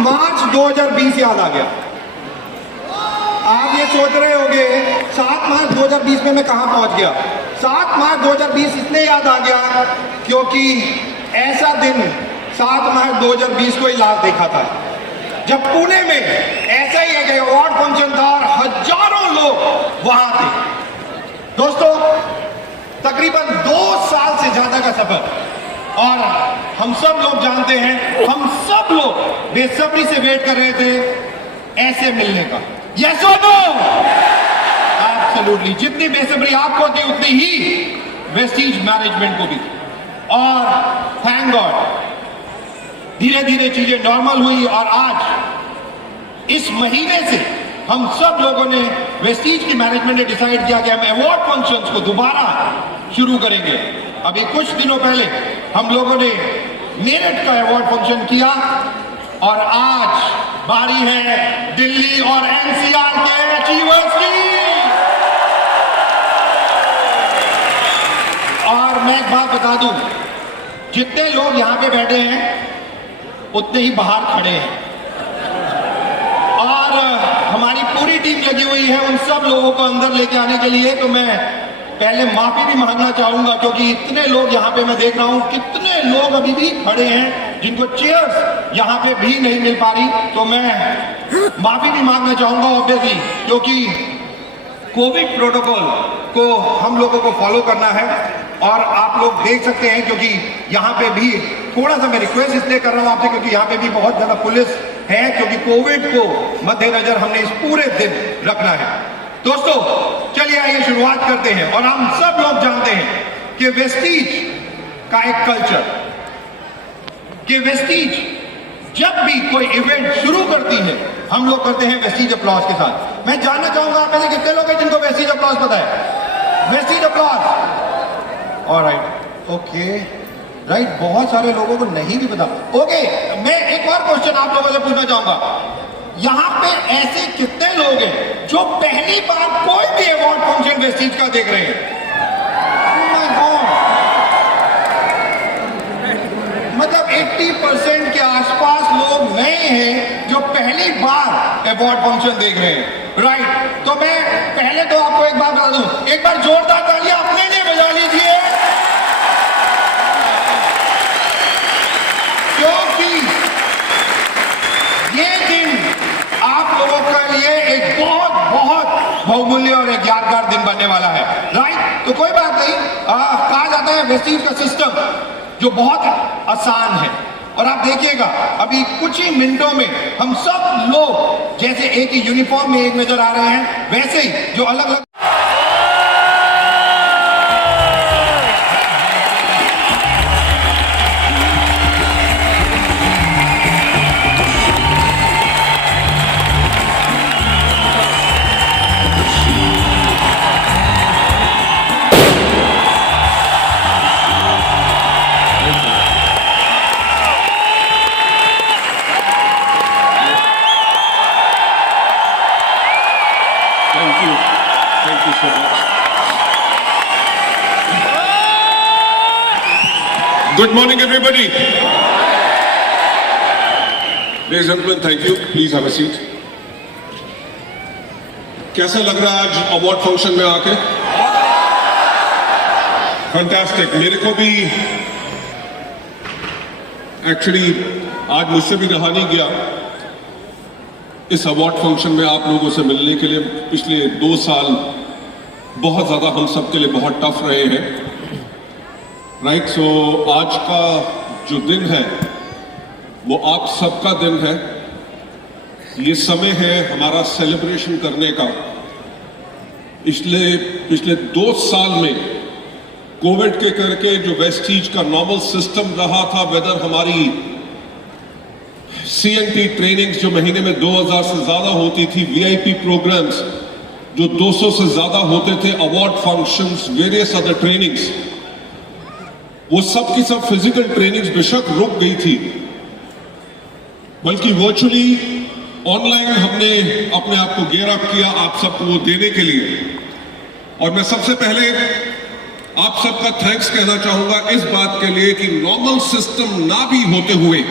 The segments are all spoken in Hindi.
मार्च 2020 याद आ गया। आप ये सोच रहे होंगे 7 मार्च 2020 में मैं कहां पहुंच गया। 7 मार्च 2020 इसलिए याद आ गया क्योंकि ऐसा दिन 7 मार्च 2020 को ही लास्ट देखा था, जब पुणे में ऐसा ही एक अवार्ड फंक्शन था और हजारों लोग वहां थे। दोस्तों, तकरीबन 2 साल से ज्यादा का सफर, और हम सब लोग जानते हैं, हम सब लोग बेसब्री से वेट कर रहे थे ऐसे मिलने का। यस और नो? एब्सोल्युटली। जितनी बेसब्री आपको थी उतनी ही वेस्टीज मैनेजमेंट को भी थी, और थैंक गॉड धीरे धीरे चीजें नॉर्मल हुई, और आज इस महीने से हम सब लोगों ने, वेस्टीज की मैनेजमेंट ने डिसाइड किया कि हम अवार्ड फंक्शंस को दोबारा शुरू करेंगे। अभी कुछ दिनों पहले हम लोगों ने मेरठ का अवार्ड फंक्शन किया, और आज बारी है दिल्ली और एनसीआर के अचीवर्स की। और मैं एक बात बता दूं, जितने लोग यहां पे बैठे हैं उतने ही बाहर खड़े हैं, और हमारी पूरी टीम लगी हुई है उन सब लोगों को अंदर लेके आने के लिए। तो मैं पहले माफी भी मांगना चाहूंगा, क्योंकि इतने लोग यहाँ पे मैं देख रहा हूँ, कितने लोग अभी भी खड़े हैं जिनको चेयर्स यहाँ पे भी नहीं मिल पा रही। तो मैं माफी भी मांगना चाहूंगा ऑब्वियसली, क्योंकि कोविड प्रोटोकॉल को हम लोगों को फॉलो करना है। और आप लोग देख सकते हैं, क्योंकि यहाँ पे भी थोड़ा सा मैं रिक्वेस्ट इसलिए कर रहा हूँ आपसे, क्योंकि यहाँ पे भी बहुत ज्यादा पुलिस है, क्योंकि कोविड को मद्देनजर हमने इस पूरे दिन रखना है। दोस्तों, चलिए आइए शुरुआत करते हैं। और हम सब लोग जानते हैं कि वेस्टीज का एक कल्चर, कि वेस्टीज जब भी कोई इवेंट शुरू करती है हम लोग करते हैं वेस्टीज अप्लॉज के साथ। मैं जानना चाहूंगा आप में से कितने लोग हैं जिनको वेस्टीज अप्लॉज पता है? Vestige applause. Alright, okay, right. बहुत सारे लोगों को नहीं भी पता। ओके, मैं एक और क्वेश्चन आप लोगों से पूछना चाहूंगा। यहां पे ऐसे कितने लोग हैं जो पहली बार कोई भी अवार्ड फंक्शन वेस्टीज का देख रहे हैं? मतलब 80% के आसपास लोग नए हैं जो पहली बार अवार्ड फंक्शन देख रहे हैं, राइट। तो मैं पहले तो आपको एक बात बता दूं, एक बार जोरदार तालियां अपने लिए बजा लीजिए, क्योंकि ये दिन आप लोगों के लिए एक बहुत बहुत बहुमूल्य और एक यादगार दिन बनने वाला है, राइट। तो कोई बात नहीं, कहा जाता है वेस्टीज का सिस्टम जो बहुत आसान है, और आप देखिएगा अभी कुछ ही मिनटों में हम सब लोग जैसे एक ही यूनिफॉर्म में एक नजर आ रहे हैं, वैसे ही जो अलग अलग Thank you so much. Good morning, everybody. Ladies and gentlemen, thank you. Please have a seat. कैसा लग रहा है आज अवार्ड फंक्शन में आके? फैंटास्टिक। मेरे को भी एक्चुअली आज मुझसे भी रहा नहीं गया इस अवार्ड फंक्शन में आप लोगों से मिलने के लिए। पिछले 2 साल बहुत ज़्यादा हम सब के लिए बहुत टफ रहे हैं, राइट। सो आज का जो दिन है वो आप सबका दिन है। ये समय है हमारा सेलिब्रेशन करने का। पिछले 2 साल में कोविड के करके जो वेस्टीज का नॉर्मल सिस्टम रहा था, वेदर हमारी CNT ट्रेनिंग्स जो महीने में 2000 से ज्यादा होती थी, VIP प्रोग्राम्स जो 200 से ज्यादा होते थे, award functions, various other trainings, वो सब की सब फिजिकल ट्रेनिंग्स बेशक रुक गई थी, बल्कि वर्चुअली ऑनलाइन हमने अपने आप को गियर अप किया आप सबको वो देने के लिए। और मैं सबसे पहले आप सबका थैंक्स कहना चाहूंगा इस बात के लिए कि नॉर्मल सिस्टम ना भी होते हुए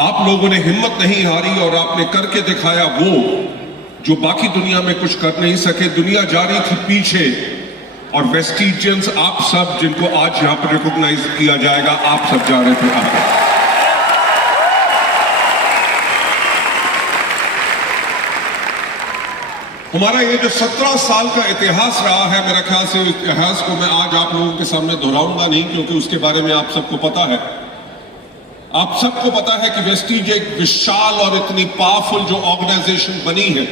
आप लोगों ने हिम्मत नहीं हारी और आपने करके दिखाया वो जो बाकी दुनिया में कुछ कर नहीं सके। दुनिया जा रही थी पीछे और वेस्टीजियंस आप सब, जिनको आज यहां पर रिकॉग्नाइज किया जाएगा, आप सब जा रहे थे आगे। हमारा ये जो 17 साल का इतिहास रहा है, मेरा ख्याल से उस इतिहास को मैं आज आप लोगों के सामने दोहराऊंगा नहीं, क्योंकि उसके बारे में आप सबको पता है। आप सबको पता है कि वेस्टीज एक विशाल और इतनी पावरफुल जो ऑर्गेनाइजेशन बनी है,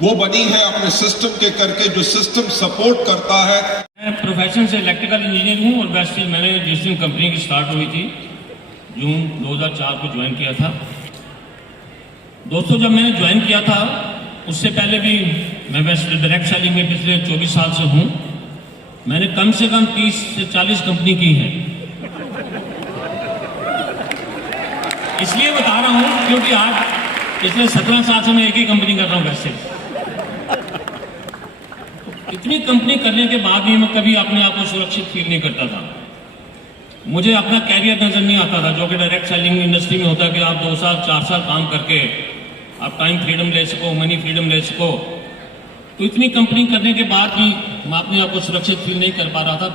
वो बनी है अपने सिस्टम के करके, जो सिस्टम सपोर्ट करता है। मैं प्रोफेशन से इलेक्ट्रिकल इंजीनियर हूँ और वेस्टीज मैंने जिस दिन कंपनी की स्टार्ट हुई थी जून 2004 को ज्वाइन किया था। दोस्तों, जब मैंने ज्वाइन किया था उससे पहले भी मैं वेस्टीज डायरेक्ट सेलिंग में पिछले 24 साल से हूँ। मैंने कम से कम 30 से 40 कंपनी की है। इसलिए बता रहा हूं क्योंकि आज पिछले 17 साल से मैं एक ही कंपनी कर रहा हूं। वैसे इतनी कंपनी करने के बाद भी मैं कभी अपने आप को सुरक्षित फील नहीं करता था। मुझे अपना कैरियर नजर नहीं आता था, जो कि डायरेक्ट सेलिंग इंडस्ट्री में होता है कि आप 2 साल 4 साल काम करके आप टाइम फ्रीडम ले सको, मनी फ्रीडम ले सको। तो इतनी कंपनी करने के बाद भी मैं अपने आप को सुरक्षित फील नहीं कर पा रहा था।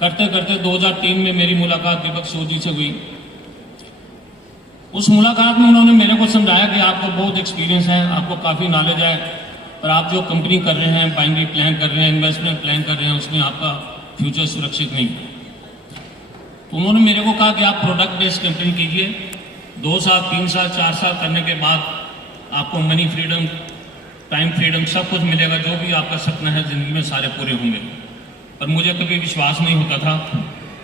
करते करते 2003 में मेरी मुलाकात दीपक सूद जी से हुई। उस मुलाकात में उन्होंने मेरे को समझाया कि आपको बहुत एक्सपीरियंस है, आपको काफ़ी नॉलेज है, पर आप जो कंपनी कर रहे हैं, बाइंडिंग प्लान कर रहे हैं, इन्वेस्टमेंट प्लान कर रहे हैं, उसमें आपका फ्यूचर सुरक्षित नहीं है। तो उन्होंने मेरे को कहा कि आप प्रोडक्ट बेस्ड कंपनी कीजिए। 2 साल 3 साल 4 साल करने के बाद आपको मनी फ्रीडम, टाइम फ्रीडम सब कुछ मिलेगा, जो भी आपका सपना है ज़िंदगी में सारे पूरे होंगे। पर मुझे कभी विश्वास नहीं होता था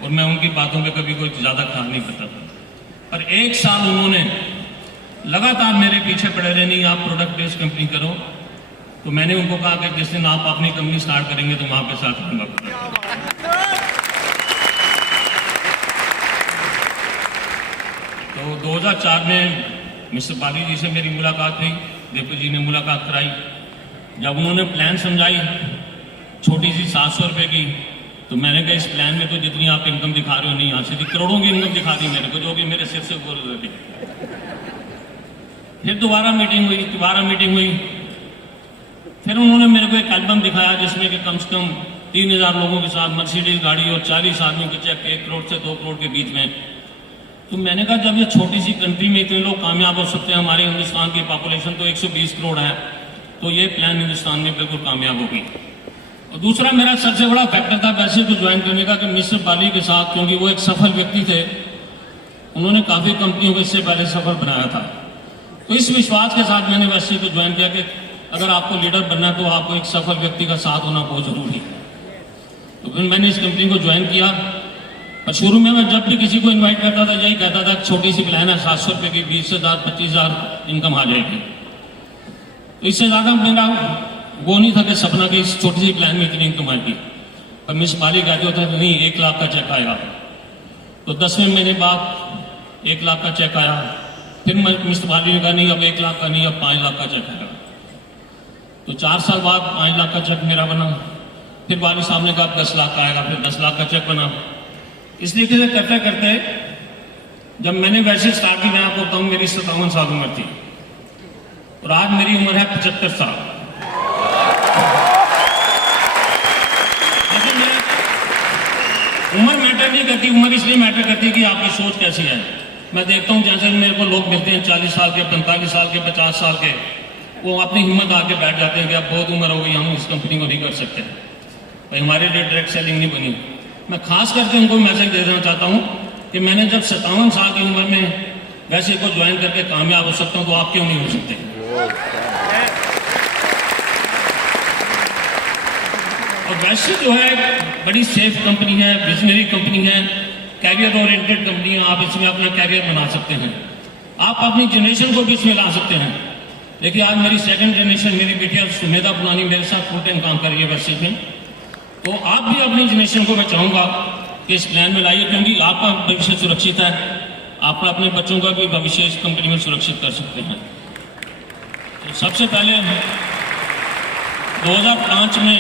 और मैं उनकी बातों पे कभी कोई ज़्यादा ख्याल नहीं करता था। पर 1 साल उन्होंने लगातार मेरे पीछे पड़े रहे, नहीं आप प्रोडक्ट बेस्ड कंपनी करो। तो मैंने उनको कहा कि जिस दिन आप अपनी कंपनी स्टार्ट करेंगे तो मैं आपके साथ रहूँगा। तो 2004 में मिस्टर बाली जी से मेरी मुलाकात हुई, दीपक जी ने मुलाकात कराई। जब उन्होंने प्लान समझाई, छोटी सी 700 रुपये की तो मैंने कहा इस प्लान में तो जितनी आप इनकम दिखा रहे हो नहीं, यहाँ से करोड़ों की इनकम दिखा दी मेरे को, जो कि मेरे सिर से बोल रहे थे। फिर दोबारा मीटिंग हुई, फिर उन्होंने मेरे को एक एल्बम दिखाया जिसमें कि कम से कम 3000 लोगों के साथ मर्सिडीज गाड़ी और 40 आदमी के चेक 1 करोड़ से 2 करोड़ के बीच में। तो मैंने कहा जब ये छोटी सी कंट्री में इतने लोग कामयाब हो सकते हैं, हमारे हिंदुस्तान की पॉपुलेशन तो 120 करोड़ है, तो ये प्लान हिंदुस्तान में बिल्कुल कामयाब होगी। और दूसरा मेरा सबसे बड़ा फैक्टर था वैसे तो ज्वाइन करने का कि मिस्टर बाली के साथ, क्योंकि वो एक सफल व्यक्ति थे, उन्होंने काफ़ी कंपनियों को इससे पहले सफल बनाया था। तो इस विश्वास के साथ मैंने वैसे को ज्वाइन किया कि अगर आपको लीडर बनना है तो आपको एक सफल व्यक्ति का साथ होना बहुत ज़रूरी है। तो फिर मैंने इस कंपनी को ज्वाइन किया। और शुरू में मैं जब भी किसी को इनवाइट करता था यही कहता था छोटी सी प्लान है 700 रुपये की, 20,000 25,000 इनकम आ जाएगी। तो इससे ज़्यादा मेरा वो नहीं था कि सपना कि इस छोटी सी प्लान में इतनी इनकम आएगी। पर मिस बाली कहते होता था नहीं 1 लाख का चेक आएगा। तो 10वें महीने बाद 1 लाख का चेक आया। फिर मिस्टर बाली ने कहा नहीं अब 1 लाख का नहीं, अब 5 लाख का चेक आएगा। तो 4 साल बाद 5 लाख का चेक मेरा बना। फिर बाली साहब ने कहा 10 लाख का आएगा, फिर 10 लाख का चेक बना। इसलिए कि करते करते जब मैंने वैसे स्टार्ट की, मैं आपको बताऊं मेरी 57 साल उम्र थी और आज मेरी उम्र है 75 साल। उम्र मैटर नहीं करती, उम्र इसलिए मैटर करती है कि आपकी सोच कैसी है। मैं देखता हूँ जैसे मेरे को लोग मिलते हैं 40 साल के, 45 साल के, 50 साल के, वो अपनी हिम्मत आके बैठ जाते हैं कि अब बहुत उम्र हो गई, हम इस कंपनी को नहीं कर सकते, भाई हमारे लिए डायरेक्ट सेलिंग नहीं बनी। मैं खास करके उनको मैसेज दे देना चाहता हूँ कि मैंने जब 57 साल की उम्र में वैसे को ज्वाइन करके कामयाब हो सकता हूँ, तो आप क्यों नहीं हो सकते। और वैसे जो है बड़ी सेफ कंपनी है, विजनरी कंपनी है, कैरियर ओरिएंटेड कंपनी है। आप इसमें अपना कैरियर बना सकते हैं, आप अपनी जनरेशन को भी इसमें ला सकते हैं। देखिए आज मेरी 2nd जनरेशन, मेरी बेटियां सुमेधा पुरानी मेरे साथ फुल टाइम काम कर रही है वैसे में। तो आप भी अपनी जनरेशन को मैं चाहूँगा कि इस प्लान में लाइए, क्योंकि आपका भविष्य सुरक्षित है, आप अपने बच्चों का भी भविष्य इस कंपनी में सुरक्षित कर सकते हैं। तो सबसे पहले 2005 में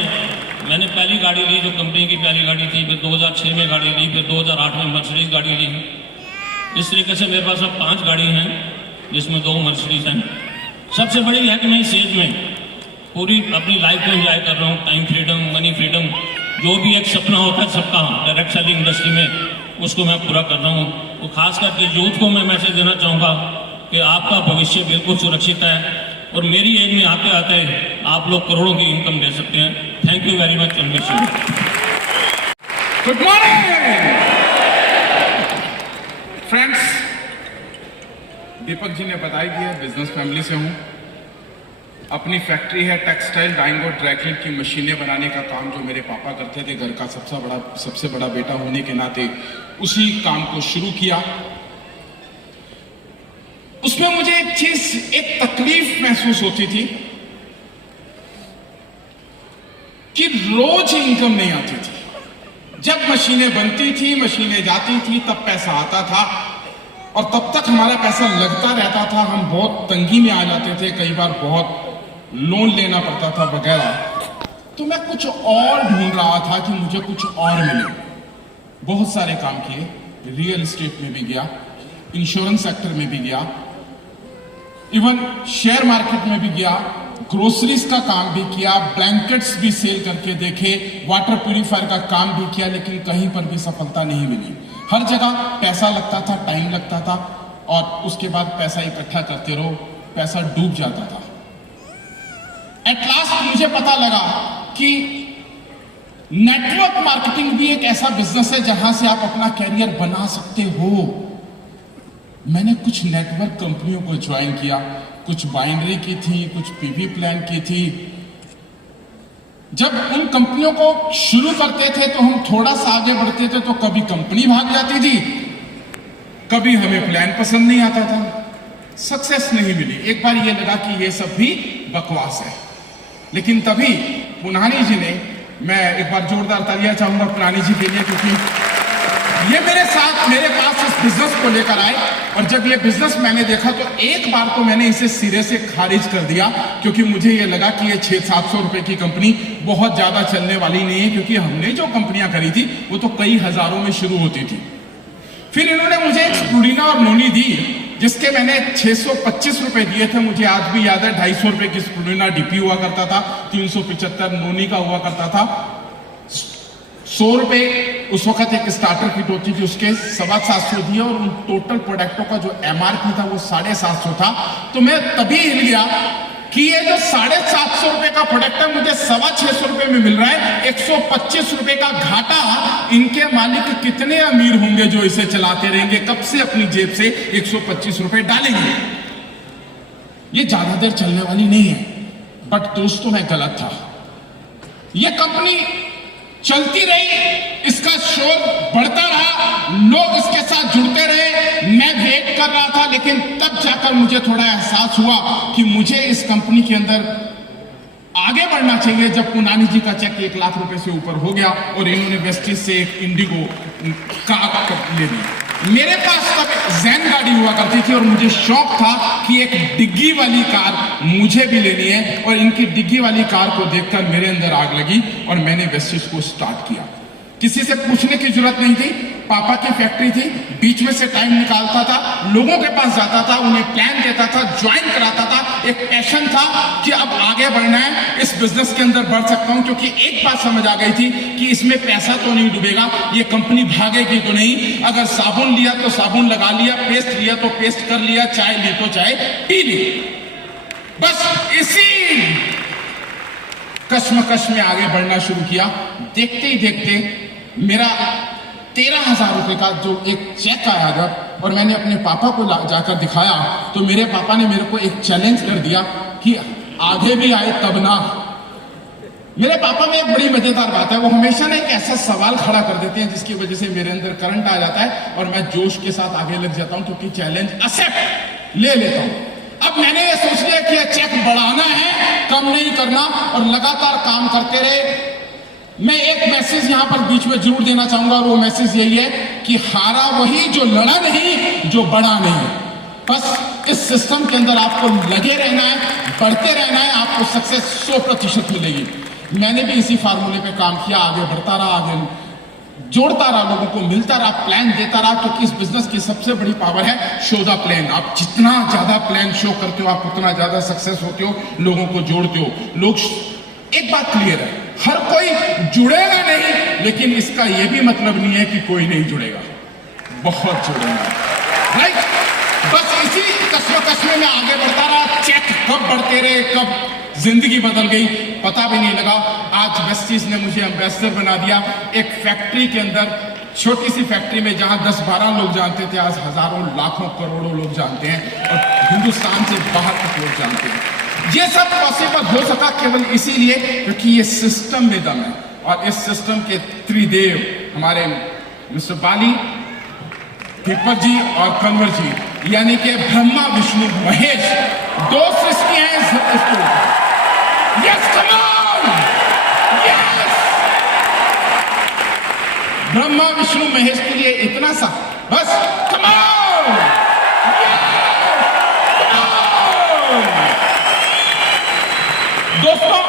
मैंने पहली गाड़ी ली, जो कंपनी की पहली गाड़ी थी। फिर 2006 में गाड़ी ली, फिर 2008 में मर्सिडीज गाड़ी ली। इस तरीके से मेरे पास अब 5 गाड़ी हैं, जिसमें 2 मर्सिडीज हैं। सबसे बड़ी है कि मैं इस एज में पूरी अपनी लाइफ में एंजॉय कर रहा हूँ। टाइम फ्रीडम, मनी फ्रीडम, जो भी एक सपना होता है सबका डायरेक्ट सेलिंग इंडस्ट्री में, उसको मैं पूरा कर रहा हूँ। तो खास करके यूथ को मैं मैसेज देना चाहूँगा कि आपका भविष्य बिल्कुल सुरक्षित है और मेरी एज में आते आते आप लोग करोड़ों की इनकम ले सकते हैं। Thank you very much. Good morning friends, Deepak ji ने बताई दिया, बिजनेस फैमिली से हूं। अपनी फैक्ट्री है टेक्सटाइल डाइंग और ड्राइक्लीन की मशीनें बनाने का काम जो मेरे पापा करते थे, घर का सबसे बड़ा बेटा होने के नाते उसी काम को शुरू किया। उसमें मुझे एक चीज, एक तकलीफ महसूस होती थी कि रोज इनकम नहीं आती थी। जब मशीनें बनती थी, मशीनें जाती थी, तब पैसा आता था और तब तक हमारा पैसा लगता रहता था। हम बहुत तंगी में आ जाते थे, कई बार बहुत लोन लेना पड़ता था वगैरह। तो मैं कुछ और ढूंढ रहा था कि मुझे कुछ और मिले। बहुत सारे काम किए, रियल एस्टेट में भी गया, इंश्योरेंस सेक्टर में भी गया, इवन शेयर मार्केट में भी गया, ग्रोसरीज का काम भी किया, ब्लैंकेट्स भी सेल करके देखे, वाटर प्यूरिफायर का काम भी किया, लेकिन कहीं पर भी सफलता नहीं मिली। हर जगह पैसा लगता था, टाइम लगता था और उसके बाद पैसा इकट्ठा करते रहो, पैसा डूब जाता था। एट लास्ट मुझे पता लगा कि नेटवर्क मार्केटिंग भी एक ऐसा बिजनेस है जहां से आप अपना कैरियर बना सकते हो। मैंने कुछ नेटवर्क कंपनियों को ज्वाइन किया, कुछ बाइनरी की थी, कुछ पीवी प्लान की थी। जब उन कंपनियों को शुरू करते थे तो हम थोड़ा सा आगे बढ़ते थे तो कभी कंपनी भाग जाती थी, कभी हमें प्लान पसंद नहीं आता था, सक्सेस नहीं मिली। एक बार ये लगा कि ये सब भी बकवास है, लेकिन तभी पुनानी जी ने, मैं एक बार जोरदार तालियां चाहूंगा पुनानी जी के लिए, क्योंकि ये मेरे पास इस बिजनेस को लेकर आए, और जब ये बिजनेस मैंने देखा तो एक बार तो मैंने इसे सिरे से खारिज कर दिया, क्योंकि मुझे ये लगा कि ये 600-700 रुपए की कंपनी बहुत ज्यादा चलने वाली नहीं है, क्योंकि हमने जो कंपनियां करी थी वो तो कई हजारों में शुरू होती थी। फिर इन्होंने मुझे एक स्प्रूलिना और नोनी दी, जिसके मैंने 625 रुपए दिए थे। मुझे आज भी याद है 250 रुपए की स्प्रूलिना डीपी हुआ करता था, 375 नोनी का हुआ करता था। 100 रुपए उस वक्त एक स्टार्टर किट होती थी, उसके 750 दिए, और उन टोटल प्रोडक्टों का जो एमआरपी था वो 750 था। तो मैं तभी हिल गया कि ये जो 750 रुपए का प्रोडक्ट है मुझे 625 रुपए में मिल रहा है, 125 रुपए का घाटा। इनके मालिक कितने अमीर होंगे जो इसे चलाते रहेंगे, कब से अपनी जेब से 125 रुपए डालेंगे। ये ज्यादा देर चलने वाली नहीं है। बट दोस्तों मैं गलत था। ये कंपनी चलती रही, इसका शोर बढ़ता रहा, लोग इसके साथ जुड़ते रहे, मैं वेट कर रहा था। लेकिन तब जाकर मुझे थोड़ा एहसास हुआ कि मुझे इस कंपनी के अंदर आगे बढ़ना चाहिए, जब पुनानी जी का चेक 1 लाख रुपए से ऊपर हो गया और इन्होंने वेस्टिज से एक इंडिगो कार ले ली। मेरे पास तब जैन गाड़ी हुआ करती थी और मुझे शौक था कि एक डिग्गी वाली कार मुझे भी लेनी है, और इनकी डिग्गी वाली कार को देखकर मेरे अंदर आग लगी और मैंने वेस्टिज को स्टार्ट किया। किसी से पूछने की जरूरत नहीं थी, पापा की फैक्ट्री थी, बीच में से टाइम निकालता था, लोगों के पास जाता था, उन्हें प्लान देता था, ज्वाइन कराता था। एक पैशन था कि अब आगे बढ़ना है, इस बिजनेस के अंदर बढ़ सकता हूं, क्योंकि एक बात समझ आ गई थी कि इसमें पैसा तो नहीं डूबेगा, ये कंपनी भागेगी तो नहीं। अगर साबुन लिया तो साबुन लगा लिया, पेस्ट लिया तो पेस्ट कर लिया, चाय ली तो चाय पी ली। बस इसी कश्मकश में आगे बढ़ना शुरू किया। देखते ही देखते मेरा 13,000 रुपए का जो एक चेक आया घर, और मैंने अपने पापा को जाकर दिखाया, तो मेरे पापा ने मेरे को एक चैलेंज कर दिया कि आगे भी आए तब ना। मेरे पापा में एक बड़ी मजेदार बात है, वो हमेशा ना एक ऐसा सवाल खड़ा कर देते हैं जिसकी वजह से मेरे अंदर करंट आ जाता है और मैं जोश के साथ आगे लग जाता हूं, क्योंकि चैलेंज एक्सेप्ट ले लेता हूं। अब मैंने ये सोच लिया कि ये चेक बढ़ाना है, कम नहीं करना, और लगातार काम करते रहे। मैं एक मैसेज यहां पर बीच में जरूर देना चाहूंगा, और वो मैसेज यही है कि हारा वही जो लड़ा नहीं, जो बढ़ा नहीं। बस इस सिस्टम के अंदर आपको लगे रहना है, बढ़ते रहना है, आपको सक्सेस 100% मिलेगी। मैंने भी इसी फार्मूले पे काम किया, आगे बढ़ता रहा, आगे जोड़ता रहा, लोगों को मिलता रहा, प्लान देता रहा, क्योंकि इस बिजनेस की सबसे बड़ी पावर है शो द प्लान। आप जितना ज्यादा प्लान शो करते हो, आप उतना ज्यादा सक्सेस होते हो, लोगों को जोड़ते हो। लोग, एक बात क्लियर है, हर कोई जुड़ेगा नहीं, लेकिन इसका यह भी मतलब नहीं है कि कोई नहीं जुड़ेगा, बहुत जुड़ेगा, राइट। बस इसी कश्मकश में मैं आगे बढ़ता रहा। चेक कब बढ़ते रहे, कब जिंदगी बदल गई पता भी नहीं लगा। आज वेस्टिज ने मुझे एम्बेसडर बना दिया। एक फैक्ट्री के अंदर, छोटी सी फैक्ट्री में जहां 10-12 लोग जानते थे, आज हजारों लाखों करोड़ों लोग जानते हैं, और हिंदुस्तान से बाहर तक लोग जानते हैं। ये सब पॉसिबल हो सका केवल इसीलिए क्योंकि ये सिस्टम में दम है, और इस सिस्टम के त्रिदेव हमारे मिस्टर बाली, दीपक जी और कंवर जी, यानी कि ब्रह्मा विष्णु महेश, 2 सृष्टियां हैं इसके ऊपर। Yes, come on, yes. Brahma Vishnu Mahesh के लिए इतना सा, बस कम ऑन, दोस्तों।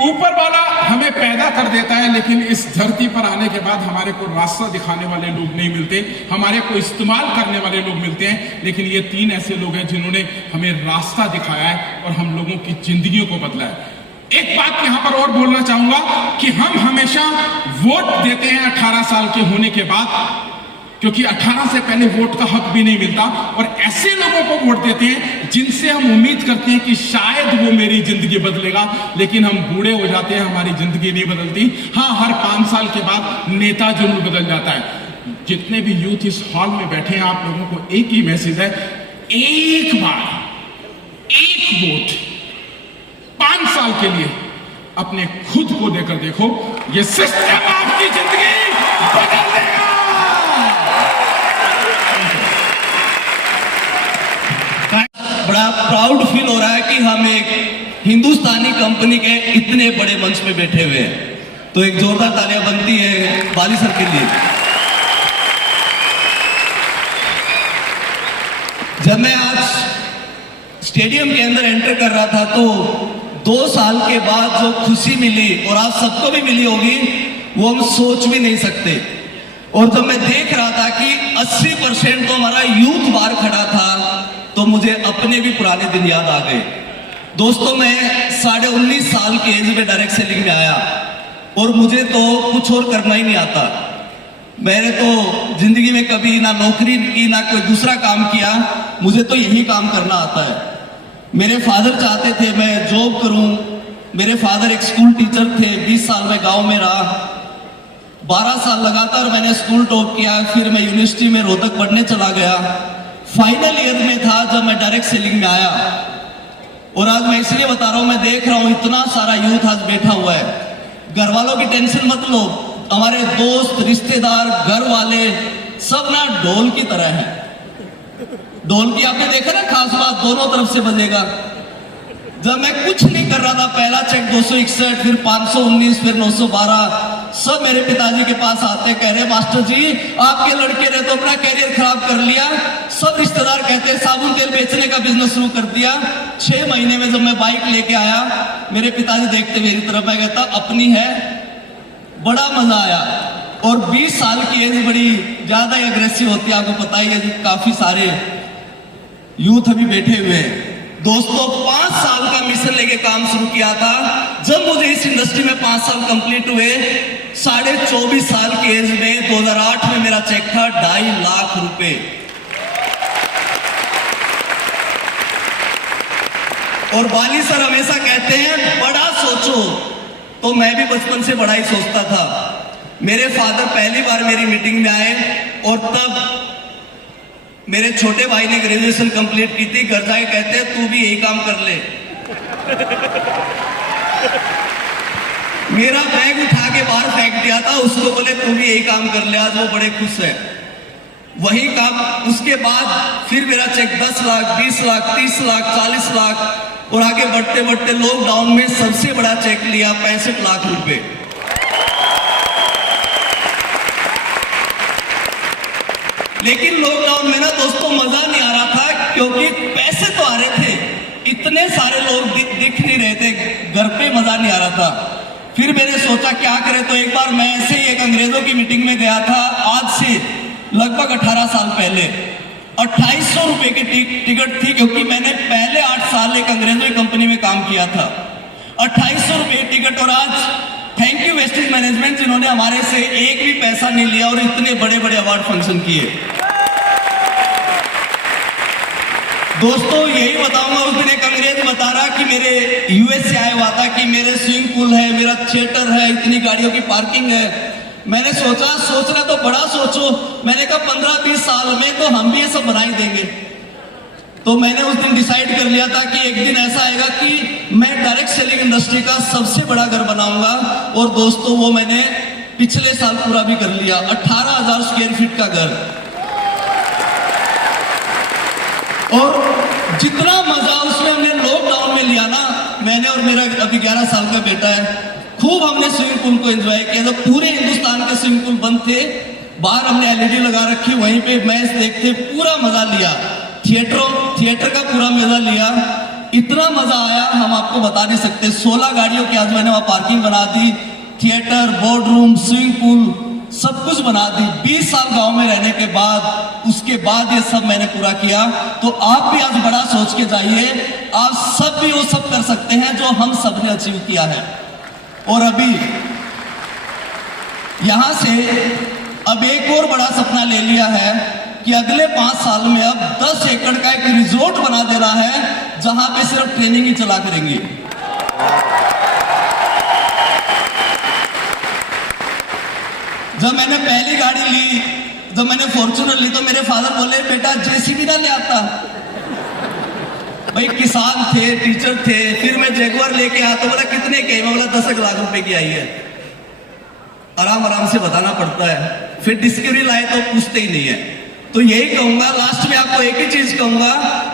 ऊपर वाला हमें पैदा कर देता है, लेकिन इस धरती पर आने के बाद हमारे को रास्ता दिखाने वाले लोग नहीं मिलते, हमारे को इस्तेमाल करने वाले लोग मिलते हैं। लेकिन ये 3 ऐसे लोग हैं जिन्होंने हमें रास्ता दिखाया है और हम लोगों की जिंदगियों को बदला है। एक बात यहां पर और बोलना चाहूंगा कि हम हमेशा वोट देते हैं 18 साल के होने के बाद, क्योंकि 18 से पहले वोट का हक भी नहीं मिलता, और ऐसे लोगों को वोट देते हैं जिनसे हम उम्मीद करते हैं कि शायद वो मेरी जिंदगी बदलेगा। लेकिन हम बूढ़े हो जाते हैं, हमारी जिंदगी नहीं बदलती। हाँ, हर 5 साल के बाद नेता जरूर बदल जाता है। जितने भी यूथ इस हॉल में बैठे हैं, आप लोगों को एक ही मैसेज है, एक बार एक वोट 5 साल के लिए अपने खुद को देकर देखो, ये सिस्टम आपकी जिंदगी बदल देगा। बड़ा प्राउड फील हो रहा है कि हम एक हिंदुस्तानी कंपनी के इतने बड़े मंच पे बैठे हुए हैं। तो एक जोरदार तालियां बनती है बाली सर के लिए। जब मैं आज स्टेडियम के अंदर एंटर कर रहा था तो 2 साल के बाद जो खुशी मिली और आप सबको भी मिली होगी वो हम सोच भी नहीं सकते। और जब मैं देख रहा था कि 80% तो हमारा यूथ बाहर खड़ा था तो मुझे अपने भी पुराने दिन याद आ गए। दोस्तों मैं 19.5 साल की एज में डायरेक्ट सेलिंग में आया और मुझे तो कुछ और करना ही नहीं आता। मैंने तो जिंदगी में कभी ना नौकरी की ना कोई दूसरा काम किया, मुझे तो यही काम करना आता है। मेरे फादर चाहते थे मैं जॉब करूं। मेरे फादर एक स्कूल टीचर थे, 20 साल में गांव में रहा, 12 साल लगातार मैंने स्कूल टॉप किया। फिर मैं यूनिवर्सिटी में रोहतक पढ़ने चला गया। फाइनल ईयर में था जब मैं डायरेक्ट सेलिंग में आया। और आज मैं इसलिए बता रहा हूं, मैं देख रहा हूं इतना सारा यूथ आज बैठा हुआ है। घर वालों की टेंशन मत लो, हमारे दोस्त रिश्तेदार घर वाले सब ना ढोल की तरह है। ढोल की आपने देखा ना खास बात दोनों तरफ से बजेगा। जब मैं कुछ नहीं कर रहा था, पहला चेक 261, फिर 519, फिर 912, सब मेरे पिताजी के पास आते कह रहे मास्टर जी आपके लड़के ने तो अपना कैरियर खराब कर लिया। सब रिश्तेदार कहते साबुन तेल बेचने का बिजनेस शुरू कर दिया। 6 महीने में जब मैं बाइक लेके आया, मेरे पिताजी देखते मेरी तरफ, मैं कहता अपनी है। बड़ा मजा आया। और 20 साल की एज बड़ी ज्यादा एग्रेसिव होती है, आपको पता ही है जी। काफी सारे यूथ अभी बैठे हुए हैं। दोस्तों 5 साल का मिशन लेके काम शुरू किया था। जब मुझे इस इंडस्ट्री में 5 साल कंप्लीट हुए, 24.5 साल की एज में 2008 में मेरा चेक था 2.5 लाख रुपए। और बाली सर हमेशा कहते हैं बड़ा सोचो, तो मैं भी बचपन से बड़ा ही सोचता था। मेरे फादर पहली बार मेरी मीटिंग में आए और तब मेरे छोटे भाई ने ग्रेजुएशन कंप्लीट की थी। घर जाके कहते हैं तू भी यही काम कर ले। मेरा बैग उठा के बाहर फेंक दिया था, उसको बोले तू भी यही काम कर ले। आज वो बड़े खुश है। वही काम, उसके बाद फिर मेरा चेक 10 लाख, 20 लाख, 30 लाख, 40 लाख और आगे बढ़ते बढ़ते लॉकडाउन में सबसे बड़ा चेक लिया 65 लाख रुपए। लेकिन लॉकडाउन में ना दोस्तों मजा नहीं आ रहा था, क्योंकि पैसे तो आ रहे थे, इतने सारे लोग दिख नहीं रहे थे, घर पे मजा नहीं आ रहा था। फिर मैंने सोचा क्या करें, तो एक बार मैं ऐसे ही एक अंग्रेजों की मीटिंग में गया था। आज से लगभग 18 साल पहले 2800 रुपए की टिकट थी, क्योंकि मैंने पहले 8 साल एक अंग्रेजों की कंपनी में काम किया था। 2800 रुपए की टिकट। और आज थैंक यू वेस्टेज मैनेजमेंट, जिन्होंने हमारे से एक भी पैसा नहीं लिया और इतने बड़े बड़े अवार्ड फंक्शन किए। दोस्तों यही बताऊंगा, उस दिन एक अंग्रेज बता रहा कि मेरे यूएस से आया हुआ था कि मेरे स्विमिंग पूल है, मेरा थिएटर है, इतनी गाड़ियों की पार्किंग है। मैंने सोचना तो बड़ा सोचो। मैंने कहा 15-20 साल में तो हम भी ये सब बना ही देंगे। तो मैंने उस दिन डिसाइड कर लिया था कि एक दिन ऐसा आएगा कि मैं डायरेक्ट सेलिंग इंडस्ट्री का सबसे बड़ा घर बनाऊंगा। और दोस्तों वो मैंने पिछले साल पूरा भी कर लिया। 18,000 स्क्वायर फीट का घर। और जितना मजा उसमें हमने लॉकडाउन में लिया ना, मैंने और मेरा अभी 11 साल का बेटा है, खूब हमने स्विमिंग पूल को एंजॉय किया। तो पूरे हिंदुस्तान के स्विमिंग पूल बंद थे, बाहर हमने एलईडी लगा रखी, वहीं पे मैच देखते, पूरा मजा लिया। थिएटर का पूरा मजा लिया। इतना मजा आया हम आपको बता नहीं सकते। 16 गाड़ियों की आज मैंने वहां पार्किंग बना दी, theatre, board room, swimming pool, सब कुछ बना दी। 20 साल गांव में रहने के बाद, उसके बाद ये सब मैंने पूरा किया। तो आप भी आज बड़ा सोच के जाइए, आप सब भी वो सब कर सकते हैं जो हम सब ने अचीव किया है। और अभी यहां से अब एक और बड़ा सपना ले लिया है कि अगले 5 साल में अब 10 एकड़ का एक रिजॉर्ट बना देना है, जहां पे सिर्फ ट्रेनिंग ही चला करेंगे। जब मैंने पहली गाड़ी ली, जब मैंने फॉर्च्यूनर ली, तो मेरे फादर बोले बेटा जेसीबी ना ले आता। भाई किसान थे, टीचर थे। फिर मैं जैगुआर लेके आया तो बोला कितने की? मैं बोला 10 लाख रुपए की आई है। आराम आराम से बताना पड़ता है। फिर डिस्कवरी लाए तो पूछते ही नहीं है। तो यही कहूंगा, लास्ट में आपको एक ही चीज कहूंगा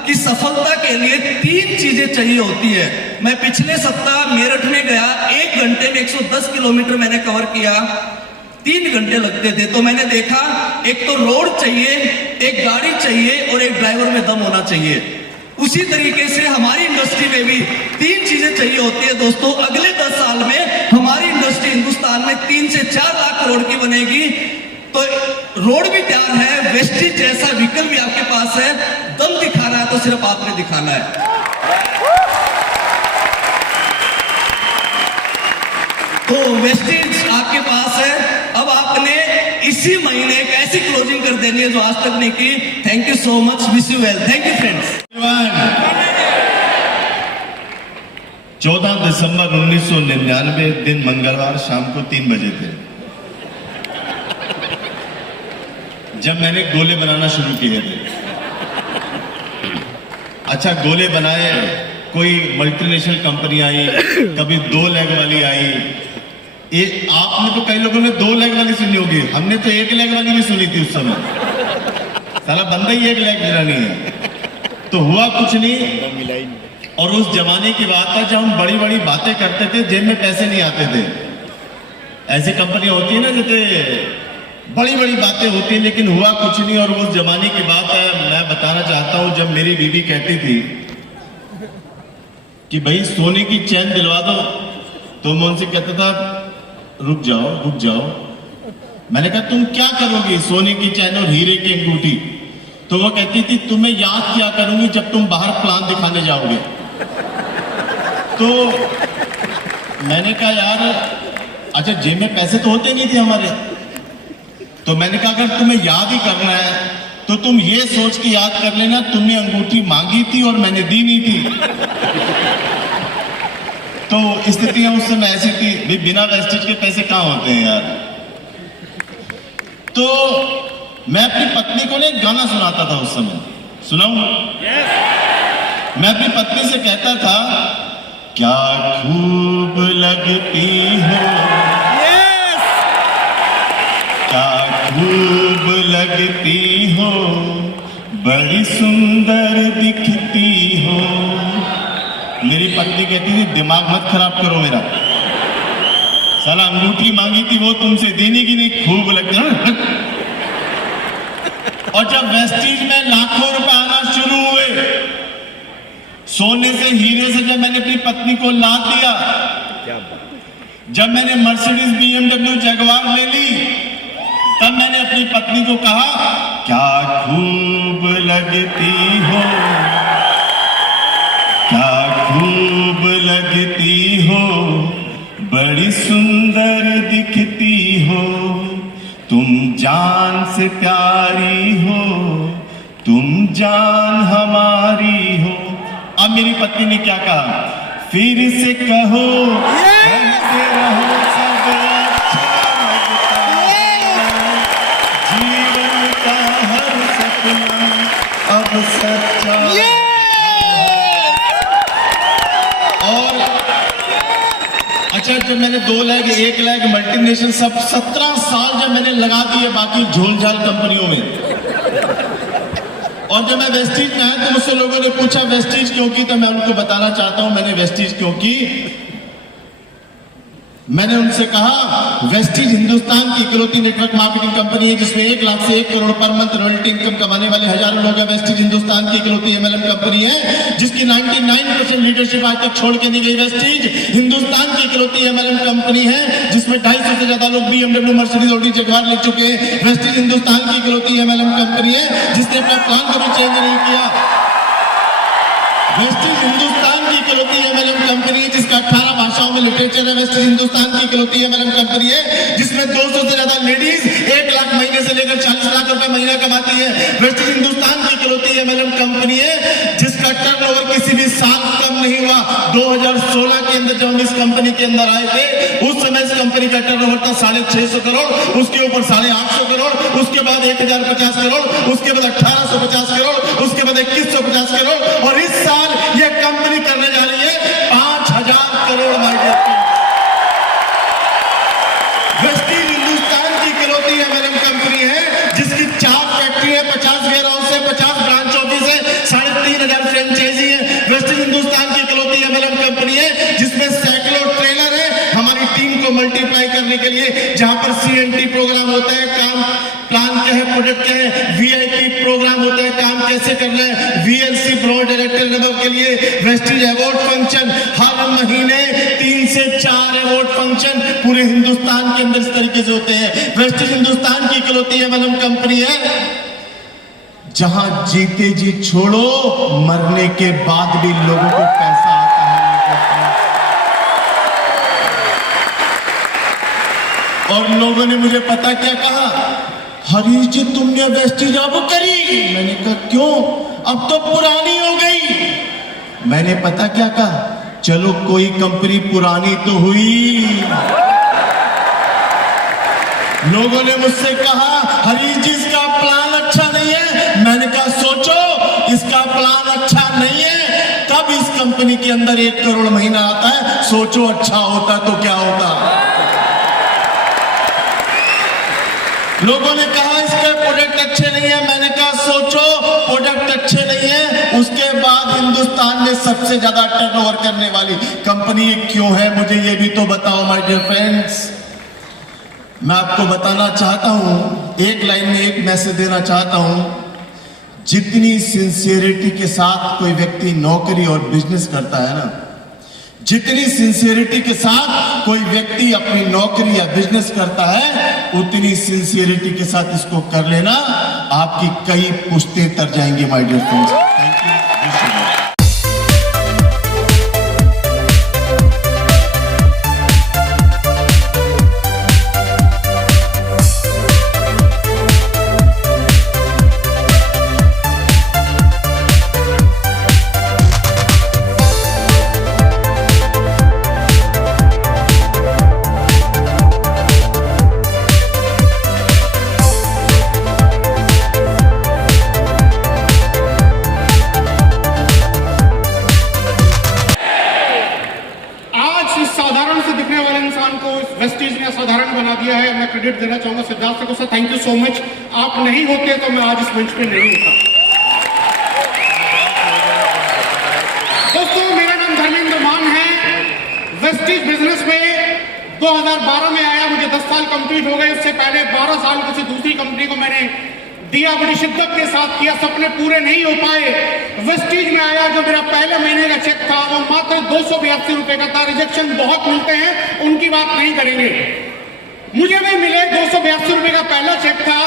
कि सफलता के लिए 3 चीजें चाहिए होती है। मैं पिछले सप्ताह मेरठ में गया, 1 घंटे में 110 किलोमीटर मैंने कवर किया, 3 घंटे लगते थे। तो मैंने देखा एक तो रोड चाहिए, एक गाड़ी चाहिए और एक ड्राइवर में दम होना चाहिए। उसी तरीके से हमारी इंडस्ट्री में भी 3 चीजें चाहिए होती है दोस्तों। अगले 10 साल में हमारी इंडस्ट्री हिंदुस्तान में 3 से 4 लाख करोड़ की बनेगी। तो रोड भी तैयार है, वेस्टेज जैसा व्हीकल भी आपके पास है, दम दिखाना है तो सिर्फ आपने दिखाना है। तो वेस्टेज आपके पास है, अब आपने इसी महीने एक ऐसी क्लोजिंग कर देनी है जो आज तक नहीं की। Thank you so much, wish you well, thank you friends. 14 दिसंबर 1999 दिन मंगलवार शाम को 3 बजे थे जब मैंने गोले बनाना शुरू किए थे। अच्छा, गोले बनाए, कोई मल्टीनेशनल कंपनी आई, कभी 2 लेग वाली आई। आपने तो कई लोगों ने 2 लेग वाली सुनी होगी, हमने तो 1 लेग वाली भी सुनी थी उस समय। साला बंदा ही 1 लेग गिरानी है। तो हुआ कुछ नहीं। और उस जमाने की बात है जब हम बड़ी बड़ी बातें करते थे, जेब में पैसे नहीं आते थे। ऐसी कंपनी होती है ना जैसे बड़ी बड़ी बातें होती हैं, लेकिन हुआ कुछ नहीं। और उस जमाने की बात है, मैं बताना चाहता हूं, जब मेरी बीवी कहती थी कि भाई सोने की चैन दिलवा दो, तो मैं उनसे कहता था रुक जाओ रुक जाओ। मैंने कहा तुम क्या करोगी, सोने की चैन और हीरे की अंगूठी? तो वो कहती थी तुम्हें याद क्या करूंगी जब तुम बाहर प्लान दिखाने जाओगे। तो मैंने कहा यार, अच्छा जेब में पैसे तो होते नहीं थे हमारे, तो मैंने कहा अगर तुम्हें याद ही करना है तो तुम ये सोच के याद कर लेना तुमने अंगूठी मांगी थी और मैंने दी नहीं थी। तो स्थितियां उस समय ऐसी थी, भी बिना वेस्टेज के पैसे कहां होते हैं यार। तो मैं अपनी पत्नी को एक गाना सुनाता था उस समय, सुनाऊं? मैं अपनी पत्नी से कहता था, क्या खूब लगती हो, क्या खूब लगती हो, बड़ी सुंदर दिखती हो। मेरी पत्नी कहती थी दिमाग मत खराब करो मेरा, साला अंगूठी मांगी थी वो तुमसे देने की नहीं, खूब लगती है। और जब वेस्टेज में लाखों रुपए आना शुरू हुए, सोने से हीरे से जब मैंने अपनी पत्नी को लाद दिया, जब मैंने मर्सिडीज BMW जगुआर ले ली, तब मैंने अपनी पत्नी को कहा क्या खूब लगती हो, क्या खूब लगती हो, बड़ी सुंदर दिखती हो, तुम जान से प्यारी हो, तुम जान हमारी हो। अब मेरी पत्नी ने क्या कहा, फिर से कहो रहते रहो सब अच्छा लगता है, जीवन का हर सपना अब सच्चा। और अच्छा, जब मैंने 2 लेग 1 लेग मल्टीनेशनल सब 17 साल जब मैंने लगा दिए बाकी झोलझाल कंपनियों में, और जब मैं वेस्टेज में आया तो मुझसे लोगों ने पूछा वेस्टेज क्यों की, तो मैं उनको बताना चाहता हूं मैंने वेस्टेज क्यों की। मैंने उनसे कहा वेस्टेज हिंदुस्तान की इकलौती नेटवर्क मार्केटिंग कंपनी है जिसमें 1 लाख से 1 crore per month royalty income कमाने वाले हजारों लोग हैं। वेस्टेज हिंदुस्तान की इकलौती MLM कंपनी है जिसकी 99% लीडरशिप आज तक छोड़ के नहीं गई। वेस्टेज हिंदुस्तान की इकलौती MLM कंपनी है जिसमें 250 से ज्यादा लोग BMW, मर्सिडीज, ऑडी, जगुआर ले चुके हैं। वेस्टेज हिंदुस्तान की इकलौती MLM कंपनी है जिसने अपना प्लान कभी चेंज नहीं किया। वेस्टेज हिंदुस्तान की इकलौती MLM कंपनी है जिसका 18 भाषाओं में लिटरेचर है। वेस्टेज हिंदुस्तान की इकलौती MLM कंपनी है जिसमें 200 से ज्यादा लेडीज 1 लाख महीने से लेकर 40 लाख रुपए महीना कमाती है। वेस्टेज हिंदुस्तान की इकलौती MLM कंपनी है जिसका टर्नओवर किसी भी साल कम नहीं हुआ। 2016 के अंदर जब हम इस कंपनी के अंदर आए थे उस समय इस कंपनी का टर्नओवर था 650 करोड़, उसके ऊपर 850 करोड़, उसके बाद 1050 करोड़, उसके बाद 1850 करोड़, उसके बाद 2150 करोड़, और इस साल ये कंपनी करने जा रही है 5000 करोड़। वेस्टेज हिंदुस्तान की इकलौती MLM कंपनी है जिसकी 4 फैक्ट्री है, 50 वेयर हाउस है, 50 ब्रांच ऑफिस है, 3500 फ्रेंचाइजी है। वेस्टेज हिंदुस्तान की इकलौती MLM कंपनी जहां पर CNT प्रोग्राम होता है, काम प्लान क्या है, प्रोडक्ट क्या है, VIP प्रोग्राम होता है, काम कैसे करना है, VLC ब्रॉड डायरेक्टर लेवल के लिए वेस्टेज अवार्ड फंक्शन, हर महीने 3 से 4 अवार्ड फंक्शन पूरे हिंदुस्तान के अंदर इस तरीके से होते हैं। वेस्टेज हिंदुस्तान की इकलौती एमएलएम कंपनी है जहां जीते जी छोड़ो, मरने के बाद भी लोगों को पैसा आता है। और लोगों ने मुझे पता क्या कहा, हरीश जी तुमने वेस्टेज अब करी। मैंने कहा क्यों, अब तो पुरानी हो गई। मैंने पता क्या कहा, चलो कोई कंपनी पुरानी तो हुई। लोगों ने मुझसे कहा हरीश जी इसका प्लान अच्छा नहीं है। मैंने कहा सोचो, इसका प्लान अच्छा नहीं है तब इस कंपनी के अंदर 1 करोड़ महीना आता है। सोचो अच्छा होता तो क्या होता। लोगों ने कहा इसके प्रोडक्ट अच्छे नहीं है। मैंने कहा सोचो, प्रोडक्ट अच्छे नहीं है, उसके बाद हिंदुस्तान में सबसे ज्यादा टर्नओवर करने वाली कंपनी क्यों है, मुझे ये भी तो बताओ माय डियर फ्रेंड्स। मैं आपको बताना चाहता हूं, एक लाइन में एक मैसेज देना चाहता हूं, जितनी सिंसियरिटी के साथ कोई व्यक्ति नौकरी और बिजनेस करता है ना, जितनी सिंसियरिटी के साथ कोई व्यक्ति अपनी नौकरी या बिजनेस करता है, उतनी सिंसियरिटी के साथ इसको कर लेना, आपकी कई पुश्तें तर जाएंगी my dear friends. Thank you. Vestige ने साधारण बना दिया है। मैं क्रेडिट देना चाहूंगा सिद्धार्थ सर को। Sir thank you so much, आप नहीं होते तो मैं आज इस मंच पे नहीं होता। दोस्तों मेरा नाम धर्मेंद्र मान है। वेस्टेज बिजनेस में 2012 में आया, मुझे 10 साल कंप्लीट हो गए। उससे पहले 12 साल किसी दूसरी कंपनी को मैंने दिया, बड़ी शिद्दत के साथ किया, सपने पूरे नहीं हो पाए। वेस्टेज में आया, जो मेरा पहले महीने का चेक था वो मात्र 282 रुपए का था। रिजेक्शन बहुत मिलते हैं, उनकी बात नहीं करेंगे। मुझे भी मिले 282 रुपए का पहला चेक था।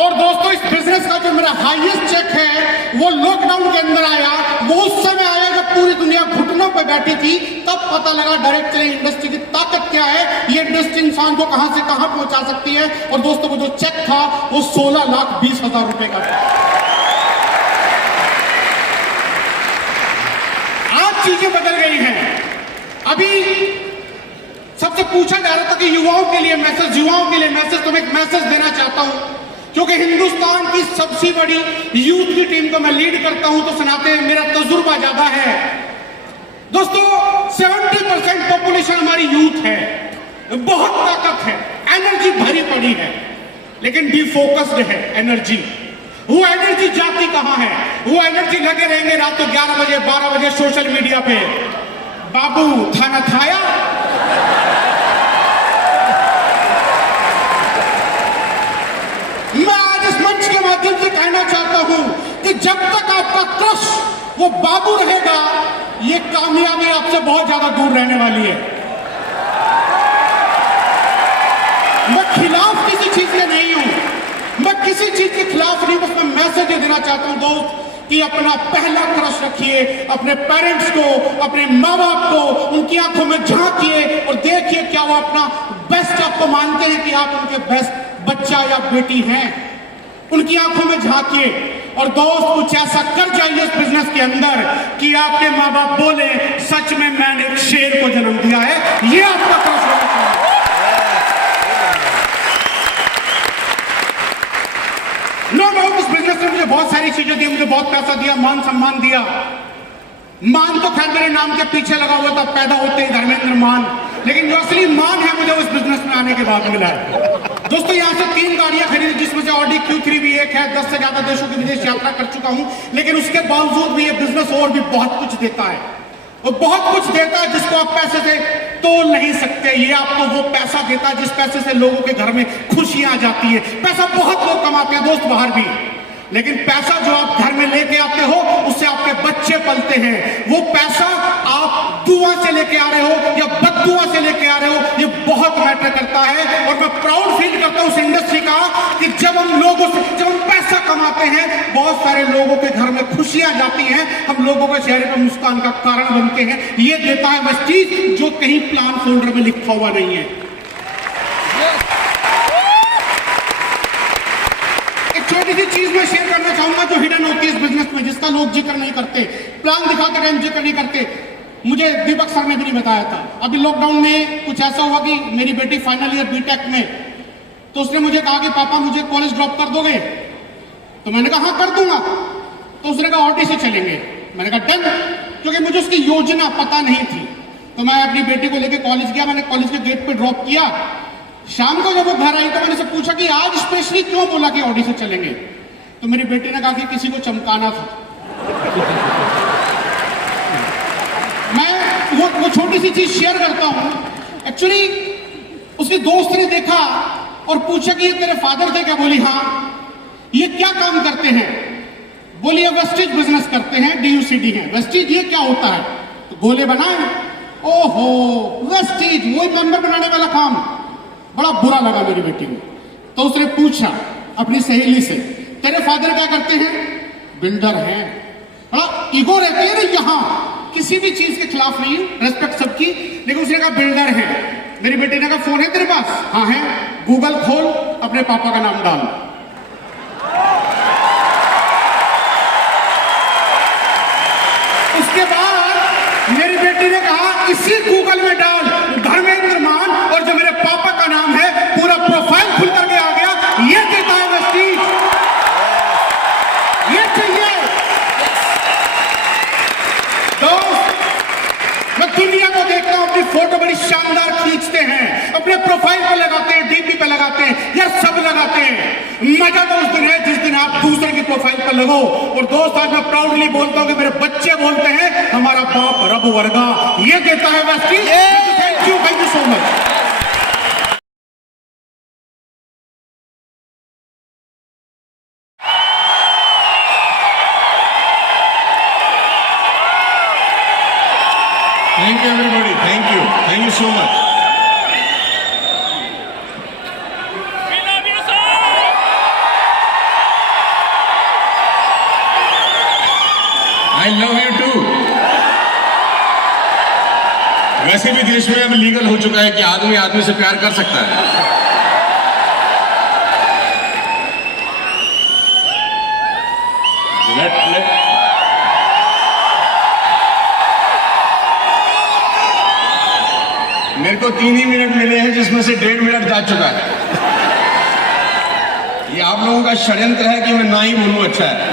और दोस्तों इस बिजनेस का जो मेरा हाईएस्ट चेक है वो लॉकडाउन के अंदर आया। वो उस समय आया जब पूरी दुनिया घुटनों पर बैठी थी, तब पता लगा डायरेक्ट सेलिंग इंडस्ट्री की ताकत क्या है, ये इंडस्ट्री इंसान को कहां से कहां पहुंचा सकती है। और दोस्तों वो जो चेक था वो 16,20,000 रुपए का था। आज चीजें बदल गई हैं। अभी सबसे पूछा जा रहा था कि युवाओं के लिए मैसेज, तो मैं एक मैसेज देना चाहता हूं, क्योंकि हिंदुस्तान की सबसे बड़ी यूथ की टीम को मैं लीड करता हूं, तो सुनाते हैं, मेरा तजुर्बा ज्यादा है। दोस्तों 70% पॉपुलेशन हमारी यूथ है, बहुत ताकत है, एनर्जी भरी पड़ी है, लेकिन डिफोकस्ड है एनर्जी। वो एनर्जी जाती कहां है? वो एनर्जी लगे रहेंगे रात को 11 बजे 12 बजे सोशल मीडिया पे, बाबू खाना खाया, मैं आज इस मंच के माध्यम से कहना चाहता हूं कि जब तक आपका क्रश वो बाबू रहेगा, ये कामयाबी आपसे बहुत ज्यादा दूर रहने वाली है। मैं खिलाफ किसी चीज के नहीं हूं, मैं किसी चीज के खिलाफ नहीं, बस मैं मैसेज ये देना चाहता हूं दोस्त कि अपना पहला क्रश रखिए, अपने पेरेंट्स को, अपने माँ बाप को उनकी आंखों में झांकिए और देखिए क्या वो अपना बेस्ट आपको मानते हैं कि आप उनके बेस्ट बच्चा या बेटी हैं। उनकी आंखों में झांकिए और दोस्त कुछ ऐसा कर जाइए इस बिजनेस के अंदर कि आपके माँ बाप बोले सच में मैंने एक शेर को जन्म दिया है। ये आपका क्रश होना चाहिए। नो डाउट इस बिजनेस ने मुझे बहुत सारी चीजें दी, मुझे बहुत पैसा दिया, मान सम्मान दिया। मान तो खैर मेरे नाम के पीछे लगा हुआ था, पैदा होते ही धर्मेंद्र मान, लेकिन जो असली मान है मुझे उस बिजनेस में आने के बाद मिला है। दोस्तों यहां से 3 गाड़ियां खरीदी, जिसमें से ऑडी Q3 भी एक है। 10 से ज्यादा देशों की विदेश यात्रा कर चुका हूं, लेकिन उसके बावजूद भी ये बिजनेस और भी बहुत कुछ देता है, और बहुत कुछ देता है जिसको आप पैसे से तोल नहीं सकते। ये आपको वो पैसा देता है जिस पैसे से लोगों के घर में खुशियां आ जाती है। पैसा बहुत लोग कमाते हैं दोस्त बाहर भी, लेकिन पैसा जो आप घर में लेके आते हो उससे आपके बच्चे पलते हैं। वो पैसा आप दुआ से लेके आ रहे हो या बददुआ से लेके आ रहे हो, ये बहुत मैटर करता है। और मैं प्राउड फील करता हूं उस इंडस्ट्री का कि जब हम पैसा कमाते हैं, बहुत सारे लोगों के घर में खुशियां जाती हैं, हम लोगों के चेहरे पर मुस्कान का कारण बनते हैं। ये देता है वेस्टीज, जो कहीं प्लान फोल्डर में लिखा हुआ नहीं है। छोटी सी चीज मैं शेयर करना चाहूंगा जो हिडन होती है इस बिजनेस में, जिसका लोग जिक्र नहीं करते, प्लान दिखाते टाइम जिक्र नहीं करते। मुझे दीपक सर ने भी नहीं बताया था। अभी लॉकडाउन में कुछ ऐसा हुआ कि मेरी बेटी फाइनल ईयर बीटेक में, तो उसने मुझे कहा कि पापा मुझे कॉलेज ड्रॉप कर दोगे? तो मैंने कहा हाँ कर दूंगा। तो उसने कहा ऑडी से चलेंगे। मैंने कहा डन, क्योंकि मुझे उसकी योजना पता नहीं थी। तो मैं अपनी बेटी को लेकर कॉलेज गया, मैंने कॉलेज के गेट पे ड्रॉप किया। शाम को जब वो घर आई तो मैंने से पूछा कि आज स्पेशली क्यों बोला कि ऑडी से चलेंगे? तो मेरी बेटी ने कहा कि किसी को चमकाना था। मैं वो छोटी सी चीज शेयर करता हूं। एक्चुअली उसके दोस्त ने देखा और पूछा कि ये तेरे फादर थे क्या? बोली हाँ। ये क्या काम करते हैं? बोली ये वेस्टेज बिजनेस करते हैं, DUCD है। वेस्टेज ये क्या होता है? तो गोले बनाए। ओहो, वेस्टेज वही मेंबर बनाने वाला काम। बड़ा बुरा लगा मेरी बेटी को। तो उसने पूछा अपनी सहेली से, तेरे फादर क्या करते हैं? बिल्डर हैं। बड़ा ईगो रहती है ना यहाँ, किसी भी चीज के खिलाफ नहीं, रेस्पेक्ट सबकी, लेकिन उसने कहा बिल्डर है। मेरी बेटी ने कहा फोन है तेरे पास? हाँ है। गूगल खोल, अपने पापा का नाम डाल। उसके बाद मेरी बेटी ने कहा इसी गूगल में डाल धर्मेंद्र मान, और जो मेरे पापा का नाम है पूरा प्रोफाइल खुल करके आ गया। ये देता है वेस्टीज, ये चाहिए। दोस्त, मैं दुनिया को देखता हूं, अपनी फोटो बड़ी शानदार खींचते हैं, अपने प्रोफाइल पे लगाते हैं, DP पे लगाते हैं, यार सब लगाते हैं। मजा तो उस दिन है जिस दिन आप दूसरे की प्रोफाइल पर लगो। और दोस्त, आज मैं प्राउडली बोलता हूं कि मेरे बच्चे बोलते हैं हमारा बाप रब वर्गा। ये देता है Vestige. Thank you so much. Thank you everybody, thank you so much. I love you too. वैसे भी देश में अब लीगल हो चुका है कि आदमी आदमी से प्यार कर सकता है। मेरे को 3 ही मिनट मिले हैं, जिसमें से 1.5 मिनट जा चुका है। ये आप लोगों का षड्यंत्र है कि मैं ना ही बोलूं, अच्छा है।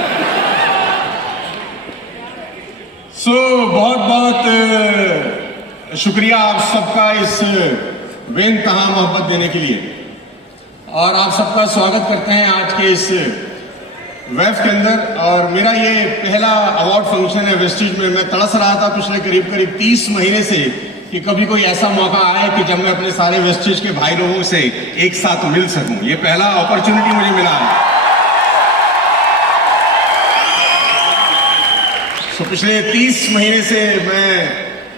बहुत बहुत शुक्रिया आप सबका इस बेइंतहा मोहब्बत देने के लिए, और आप सबका स्वागत करते हैं आज के इस वेफ के अंदर। और मेरा ये पहला अवार्ड फंक्शन है वेस्टीज में। मैं तड़स रहा था पिछले करीब 30 महीने से कि कभी कोई ऐसा मौका आए कि जब मैं अपने सारे वेस्टीज के भाई लोगों से एक साथ मिल सकूं। ये पहला अपॉर्चुनिटी मुझे मिला है। तो पिछले 30 महीने से मैं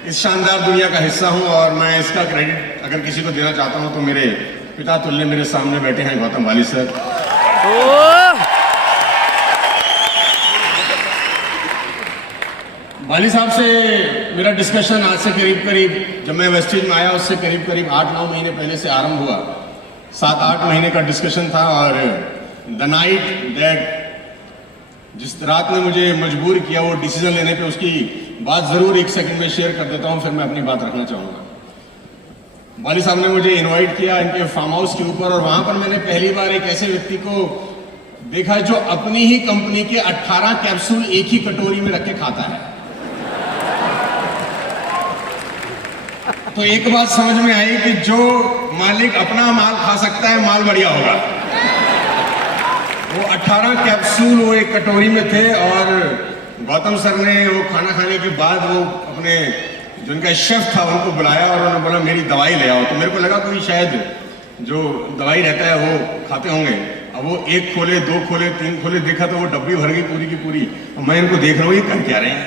इस शानदार दुनिया का हिस्सा हूं, और मैं इसका क्रेडिट अगर किसी को देना चाहता हूं तो मेरे पिता तुल्य मेरे सामने बैठे हैं गौतम वाली सर। वाली साहब से मेरा डिस्कशन आज से करीब जब मैं वेस्टेज में आया उससे करीब 8-9 महीने पहले से आरंभ हुआ। 7-8 महीने का डिस्कशन था, और द नाइट दैट, जिस रात ने मुझे मजबूर किया वो डिसीजन लेने पे, उसकी बात जरूर 1 सेकंड में शेयर कर देता हूं, फिर मैं अपनी बात रखना चाहूंगा। वाली साहब ने मुझे इनवाइट किया इनके फार्म हाउस के ऊपर, और वहां पर मैंने पहली बार एक ऐसे व्यक्ति को देखा जो अपनी ही कंपनी के 18 कैप्सूल एक ही कटोरी में रख के खाता है। तो एक बात समझ में आई कि जो मालिक अपना माल खा सकता है, माल बढ़िया होगा। वो 18 कैप्सूल वो एक कटोरी में थे, और गौतम सर ने वो खाना खाने के बाद वो अपने जो इनका शेफ था उनको बुलाया और उन्होंने बोला मेरी दवाई ले आओ। तो मेरे को लगा कोई शायद जो दवाई रहता है वो खाते होंगे। अब वो 1 खोले, 2 खोले, 3 खोले, देखा तो वो डब्बी भर गई पूरी की पूरी। और मैं इनको देख रहा हूँ ये कर क्या रहे हैं,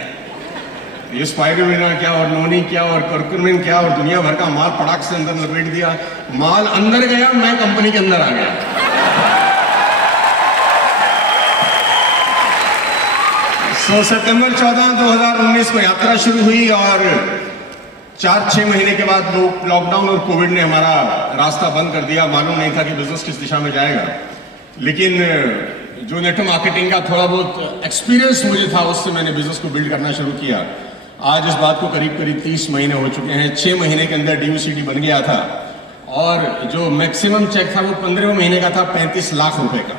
ये स्पाइरुलिना क्या और नोनी क्या और कर्कुमिन क्या और दुनिया भर का माल पटाख से अंदर लपेट दिया। माल अंदर गया, मैं कंपनी के अंदर आ गया। सितंबर 14, 2019 को यात्रा शुरू हुई और 4-6 महीने के बाद लॉकडाउन और कोविड ने हमारा रास्ता बंद कर दिया। मालूम नहीं था कि बिजनेस किस दिशा में जाएगा, लेकिन जो नेटवर्क मार्केटिंग का थोड़ा बहुत एक्सपीरियंस मुझे था उससे मैंने बिजनेस को बिल्ड करना शुरू किया। आज इस बात को करीब 30 महीने हो चुके हैं। 6 महीने के अंदर DUCD बन गया था और जो मैक्सिमम चेक था वो 15वें महीने का था, 35 लाख रुपए का।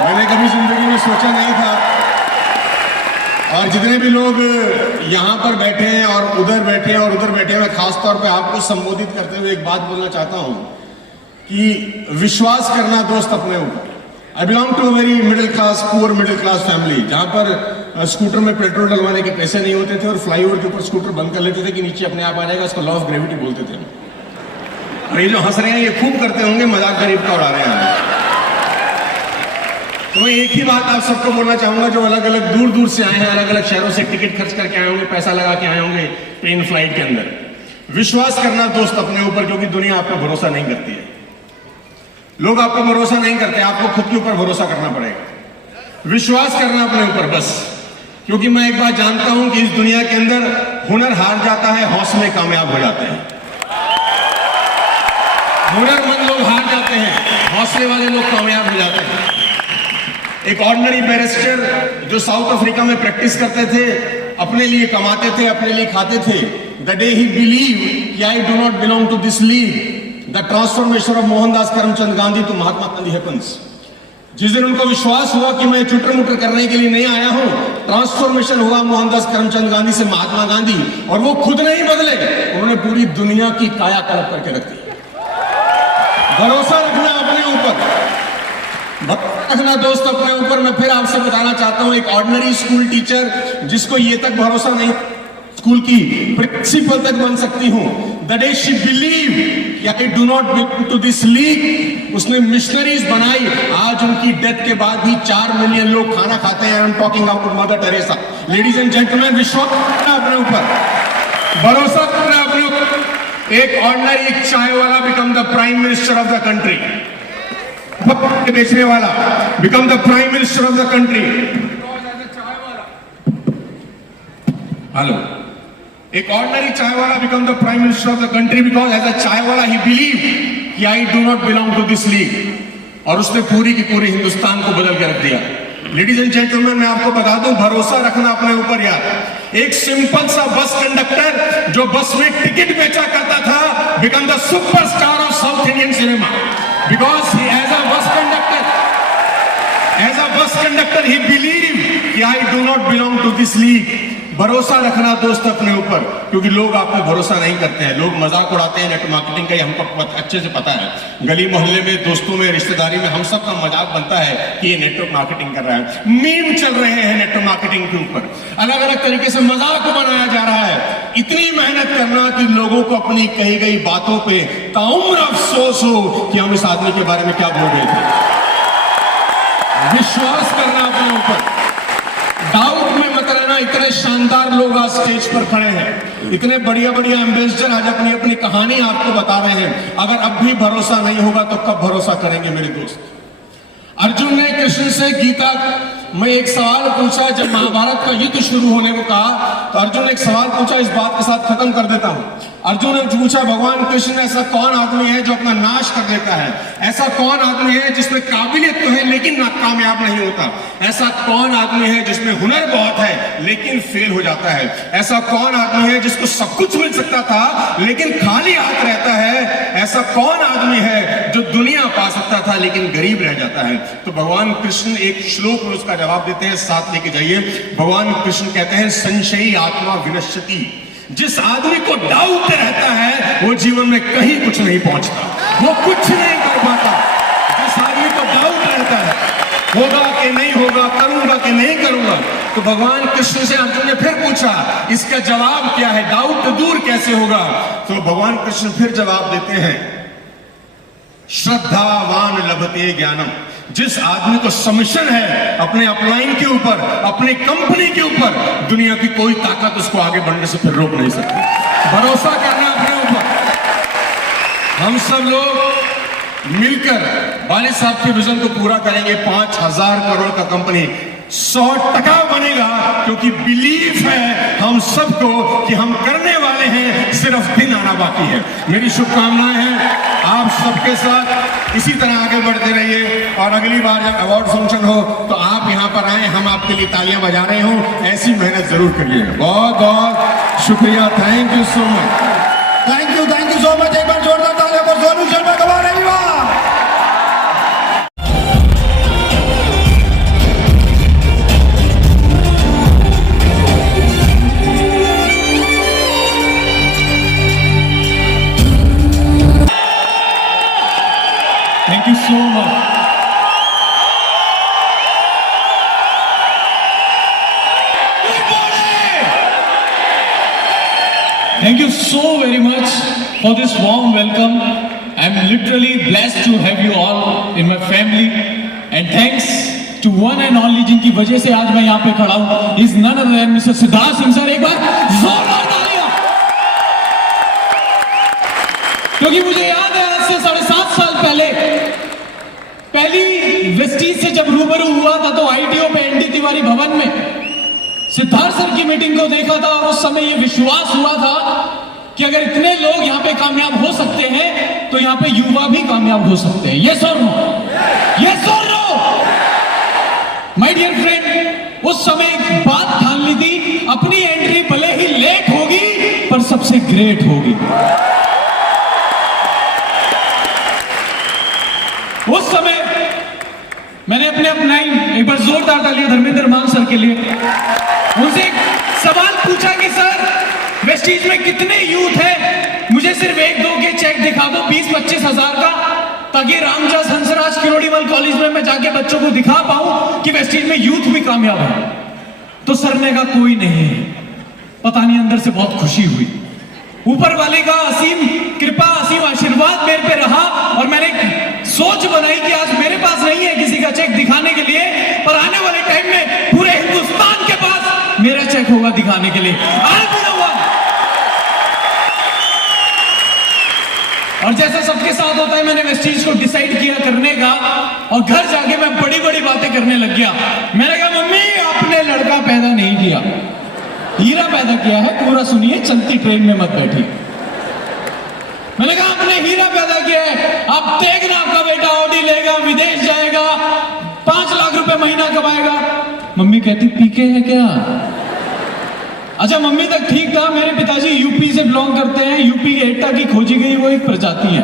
मैंने कभी जिंदगी में सोचा नहीं था। और जितने भी लोग यहाँ पर बैठे हैं और उधर बैठे हैं और उधर बैठे हैं, मैं खास तौर पे आपको संबोधित करते हुए एक बात बोलना चाहता हूँ कि विश्वास करना दोस्त अपने ऊपर। I belong to a very middle class, poor middle class family, जहाँ पर स्कूटर में पेट्रोल डलवाने के पैसे नहीं होते थे और फ्लाईओवर के ऊपर स्कूटर बंद कर लेते थे कि नीचे अपने आप आ जाएगा। उसको लॉ ऑफ ग्रेविटी बोलते थे। और ये जो हंस रहे हैं ये खूब करते होंगे, मजाक गरीब का उड़ा रहे हैं। तो मैं एक ही बात आप सबको बोलना चाहूंगा, जो अलग अलग दूर दूर से आए हैं, अलग अलग शहरों से टिकट खर्च करके आए होंगे, पैसा लगा के आए होंगे ट्रेन फ्लाइट के अंदर, विश्वास करना दोस्त अपने ऊपर, क्योंकि दुनिया आप पे भरोसा नहीं करती है। लोग आप पे भरोसा नहीं करते, आपको खुद के ऊपर भरोसा करना पड़ेगा। विश्वास करना अपने ऊपर बस, क्योंकि मैं एक बात जानता हूं कि इस दुनिया के अंदर हुनर हार जाता है, हौसले कामयाब हो जाते हैं। हुनरमंद लोग हार जाते हैं, हौसले वाले लोग कामयाब हो जाते हैं। एक ऑर्डिनरी बैरिस्टर जो साउथ अफ्रीका में प्रैक्टिस करते थे, अपने लिए कमाते थे, अपने लिए खाते थे, द डे ही बिलीव कि I do not belong to this league, the transformation of Mohandas Karamchand Gandhi to Mahatma Gandhi happens. जिस दिन उनको विश्वास हुआ कि मैं चुटर मुटर करने के लिए नहीं आया हूं, ट्रांसफॉर्मेशन हुआ मोहनदास करमचंद गांधी से महात्मा गांधी, और वो खुद नहीं बदले, उन्होंने पूरी दुनिया की कायाकल्प करके रख दी। भरोसा रखना अपने ऊपर, रखना दोस्त अपने ऊपर। मैं फिर आपसे बताना चाहता हूं, एक ऑर्डिनरी स्कूल टीचर जिसको ये तक भरोसा नहीं स्कूल की प्रिंसिपल तक बन सकती हूं, the day she believe I do not belong to this league, उसने मिशनरीज बनाई। आज उनकी डेथ के बाद भी 4 मिलियन लोग खाना खाते हैं। I am talking about mother Teresa. Ladies and gentleman, विश्वास रखना अपने ऊपर, भरोसा रखना अपने ऊपर। एक ऑर्डिनरी एक चाय वाला become the prime minister of the country, बेचने वाला become the prime minister of the country. Hello, एक ऑर्डिनरी चाय वाला become the prime minister of the country because as a chai wala he believe कि I do not belong to this league, और उसने पूरी की पूरी हिंदुस्तान को बदल के रख दिया। लेडीज एंड जेंटलमैन, मैं आपको बता दूं, भरोसा रखना अपने ऊपर यार। एक सिंपल सा बस कंडक्टर जो बस में टिकट बेचा करता था, become the superstar of south Indian cinema because he as a bus conductor he believed कि I do not belong to this league। भरोसा रखना दोस्त अपने ऊपर, क्योंकि लोग आप पे भरोसा नहीं करते हैं। लोग मजाक उड़ाते हैं नेटवर्क मार्केटिंग का, ये हमको अच्छे से पता है। गली मोहल्ले में, दोस्तों में, रिश्तेदारी में हम सब का मजाक बनता है कि ये नेटवर्क मार्केटिंग कर रहा है। मीम चल रहे हैं नेटवर्क मार्केटिंग के ऊपर, अलग अलग तरीके से मजाक बनाया जा रहा है। इतनी मेहनत करना कि लोगों को अपनी कही गई बातों पे ताउम्र अफसोस हो कि हम इस आदमी के बारे में क्या बोल रहे थे। विश्वास करना अपने ऊपर, डाउट में मत रहना। इतने शानदार लोग आज स्टेज पर खड़े हैं, इतने बढ़िया बढ़िया एम्बेसडर आज अपनी अपनी कहानी आपको बता रहे हैं। अगर अब भी भरोसा नहीं होगा तो कब भरोसा करेंगे मेरे दोस्त। अर्जुन ने कृष्ण से गीता में एक सवाल पूछा। जब महाभारत का युद्ध शुरू होने को कहा तो अर्जुन ने एक सवाल पूछा, इस बात के साथ खत्म कर देता हूं। अर्जुन ने पूछा, भगवान कृष्ण, ऐसा कौन आदमी है जो अपना नाश कर देता है? ऐसा कौन आदमी है जिसमें काबिलियत तो है लेकिन कामयाब नहीं होता? ऐसा कौन आदमी है जिसमें हुनर बहुत है लेकिन फेल हो जाता है? ऐसा कौन आदमी है जिसको सब कुछ मिल सकता था लेकिन खाली हाथ रहता है? ऐसा कौन आदमी है जो दुनिया पा सकता था लेकिन गरीब रह जाता है? तो भगवान कृष्ण एक श्लोक में उसका जवाब देते हैं, साथ लेके जाइए। भगवान कृष्ण कहते हैं, संशयी आत्मा विनश्यति। जिस आदमी को डाउट रहता है वो जीवन में कहीं कुछ नहीं पहुंचता, वो कुछ नहीं कर पाता। जिस आदमी को डाउट रहता है होगा कि नहीं होगा, करूंगा कि नहीं करूंगा। तो भगवान कृष्ण से अर्जुन ने फिर पूछा, इसका जवाब क्या है, डाउट दूर कैसे होगा? तो भगवान कृष्ण फिर जवाब देते हैं, श्रद्धावान लभते ज्ञानम। जिस आदमी को सबमिशन है अपने अपलाइन के ऊपर, अपनी कंपनी के ऊपर, दुनिया की कोई ताकत उसको आगे बढ़ने से फिर रोक नहीं सकती। भरोसा करना अपने ऊपर। हम सब लोग मिलकर वाले साहब के विजन को पूरा करेंगे। 5,000 करोड़ का कंपनी 100% बनेगा, क्योंकि बिलीफ है हम सबको कि हम करने वाले हैं, सिर्फ दिन आना बाकी है। मेरी शुभकामनाएं हैं आप सबके साथ, इसी तरह आगे बढ़ते रहिए। और अगली बार जब अवार्ड फंक्शन हो तो आप यहां पर आए, हम आपके लिए तालियां बजा रहे हो। ऐसी मेहनत जरूर करिए। बहुत बहुत शुक्रिया, thank you so much. Thank you so much. एक बार जोरदार तालियां for Sonu Sharma. come on everyone। Thank you so much. Thank you so very much for this warm welcome. I'm literally blessed to have you all in my family, and thanks to one and only जिनकी वजह से आज मैं यहाँ पे खड़ा हूँ, is none other than Mr. Siddharth Singh sir. एक बार जोरदार तालियां। क्योंकि मुझे याद है आज से 7.5 साल पहले पहली वेस्टीज से जब रूबरू हुआ था तो आईटीओ पे एनडी तिवारी भवन में सिद्धार्थ सर की मीटिंग को देखा था, और उस समय ये विश्वास हुआ था कि अगर इतने लोग यहाँ पे कामयाब हो सकते हैं तो यहाँ पे युवा भी कामयाब हो सकते हैं। यस और नो? यस और नो? माय डियर फ्रेंड, उस समय एक बात ठान ली थी, अपनी एंट्री भले ही लेट होगी पर सबसे ग्रेट होगी। उस समय मैंने अपनाई, एक बार जोरदार तालियां धर्मेंद्र मान सर के लिए। उनसे एक सवाल पूछा कि सर वेस्टीज में कितने यूथ है, मुझे सिर्फ 1-2 के चेक दिखा दो 20-25 हजार का, ताकि रामदास हंसराज किरोड़ीमल कॉलेज में मैं जाके बच्चों को दिखा पाऊं कि वेस्टीज में यूथ भी कामयाब है। तो सर ने कहा कोई नहीं है। पता नहीं अंदर से बहुत खुशी हुई। ऊपर वाले का असीम कृपा, असीम आशीर्वाद मेरे पे रहा, और मैंने सोच बनाई कि आज मेरे पास नहीं है किसी का चेक दिखाने के लिए, पर आने वाले टाइम में पूरे हिंदुस्तान के पास मेरा चेक होगा दिखाने के लिए। और जैसा सबके साथ होता है, मैंने वेस्टीज को डिसाइड किया करने का, और घर जाके मैं बड़ी बड़ी बातें करने लग गया। मैंने कहा मम्मी आपने लड़का पैदा नहीं किया, हीरा पैदा किया है, पूरा सुनिए, चलती ट्रेन में मत बैठिए। मैंने कहा आपने हीरा पैदा किया है, अब देखना आपका बेटा ऑडी लेगा, विदेश जाएगा, 5 लाख रुपए महीना कमाएगा। मम्मी कहती पीके है क्या? अच्छा मम्मी तक ठीक था। मेरे पिताजी यूपी से बिलोंग करते हैं, यूपी एटा की खोजी गई वो एक प्रजाति है।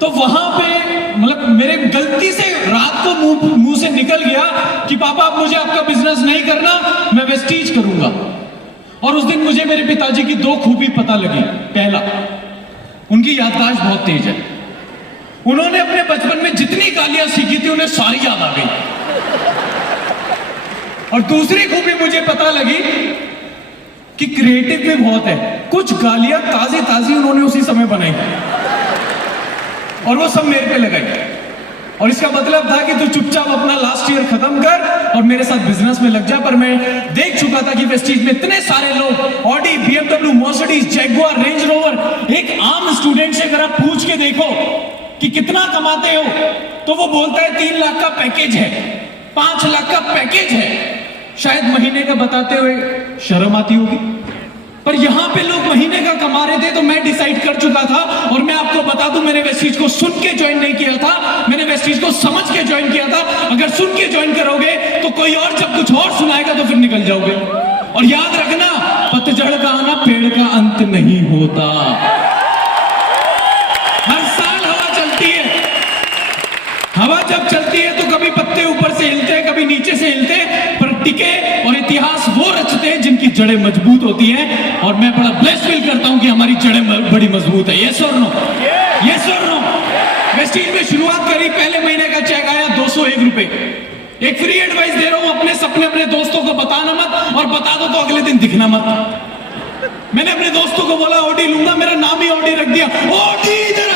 तो वहां पे मतलब मेरे गलती से रात को मुंह से निकल गया कि पापा अब मुझे आपका बिजनेस नहीं करना, मैं वेस्टीज करूंगा। और उस दिन मुझे मेरे पिताजी की 2 खूबी पता लगी। पहला, उनकी याददाश्त बहुत तेज है। उन्होंने अपने बचपन में जितनी गालियां सीखी थी उन्हें सारी याद आ गई। और दूसरी खूबी मुझे पता लगी कि क्रिएटिव भी बहुत है। कुछ गालियां ताजी ताजी उन्होंने उसी समय बनाई और वो सब मेरे पे लगाई, और इसका मतलब था कि तू चुपचाप अपना लास्ट ईयर खत्म कर और मेरे साथ बिजनेस में लग जा। पर मैं देख चुका था कि वेस्टीज में इतने सारे लोग Audi, BMW, Mercedes, Jaguar, range rover, एक आम स्टूडेंट से अगर आप पूछ के देखो कि कितना कमाते हो तो वो बोलता है 3 लाख का पैकेज है, 5 लाख का पैकेज है। शायद महीने का बताते हुए शर्म आती होगी, पर यहां पे लोग महीने का कमा रहे थे। तो मैं डिसाइड कर चुका था, और मैं आपको बता दूं, मैंने वेस्टीज को सुन के ज्वाइन नहीं किया था, मैंने वेस्टीज को समझ के ज्वाइन किया था। अगर सुन के ज्वाइन करोगे तो कोई और जब कुछ और सुनाएगा तो फिर निकल जाओगे। और याद रखना, पतझड़ का आना पेड़ का अंत नहीं होता। हर साल हवा चलती है। हवा जब चलती है तो कभी पत्ते ऊपर से हिलते हैं, कभी नीचे से हिलते हैं, पर टिके और इतिहास वो रचते हैं जिनकी जड़ें मजबूत होती हैं। और मैं बड़ा ब्लेस फील करता हूं कि हमारी जड़ें बड़ी मजबूत है। यस और नो? यस और नो? वेस्टीज में शुरुआत करी, पहले महीने का चेक आया 201 रुपए। एक फ्री एडवाइस दे रहा हूं, अपने सपने अपने दोस्तों को बताना मत, और बता दो तो अगले दिन दिखना मत। मैंने अपने दोस्तों को बोला ऑडी लूंगा, मेरा नाम ही ऑडी रख दिया, ऑडी इधर।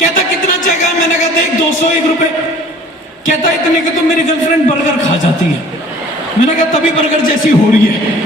कहता कितना चेक आया? मैंने कहा देख 201 रुपए। कहता इतने के तो मेरी गर्लफ्रेंड बर्गर खा जाती है। मैंने कहा तभी बर्गर जैसी हो रही है।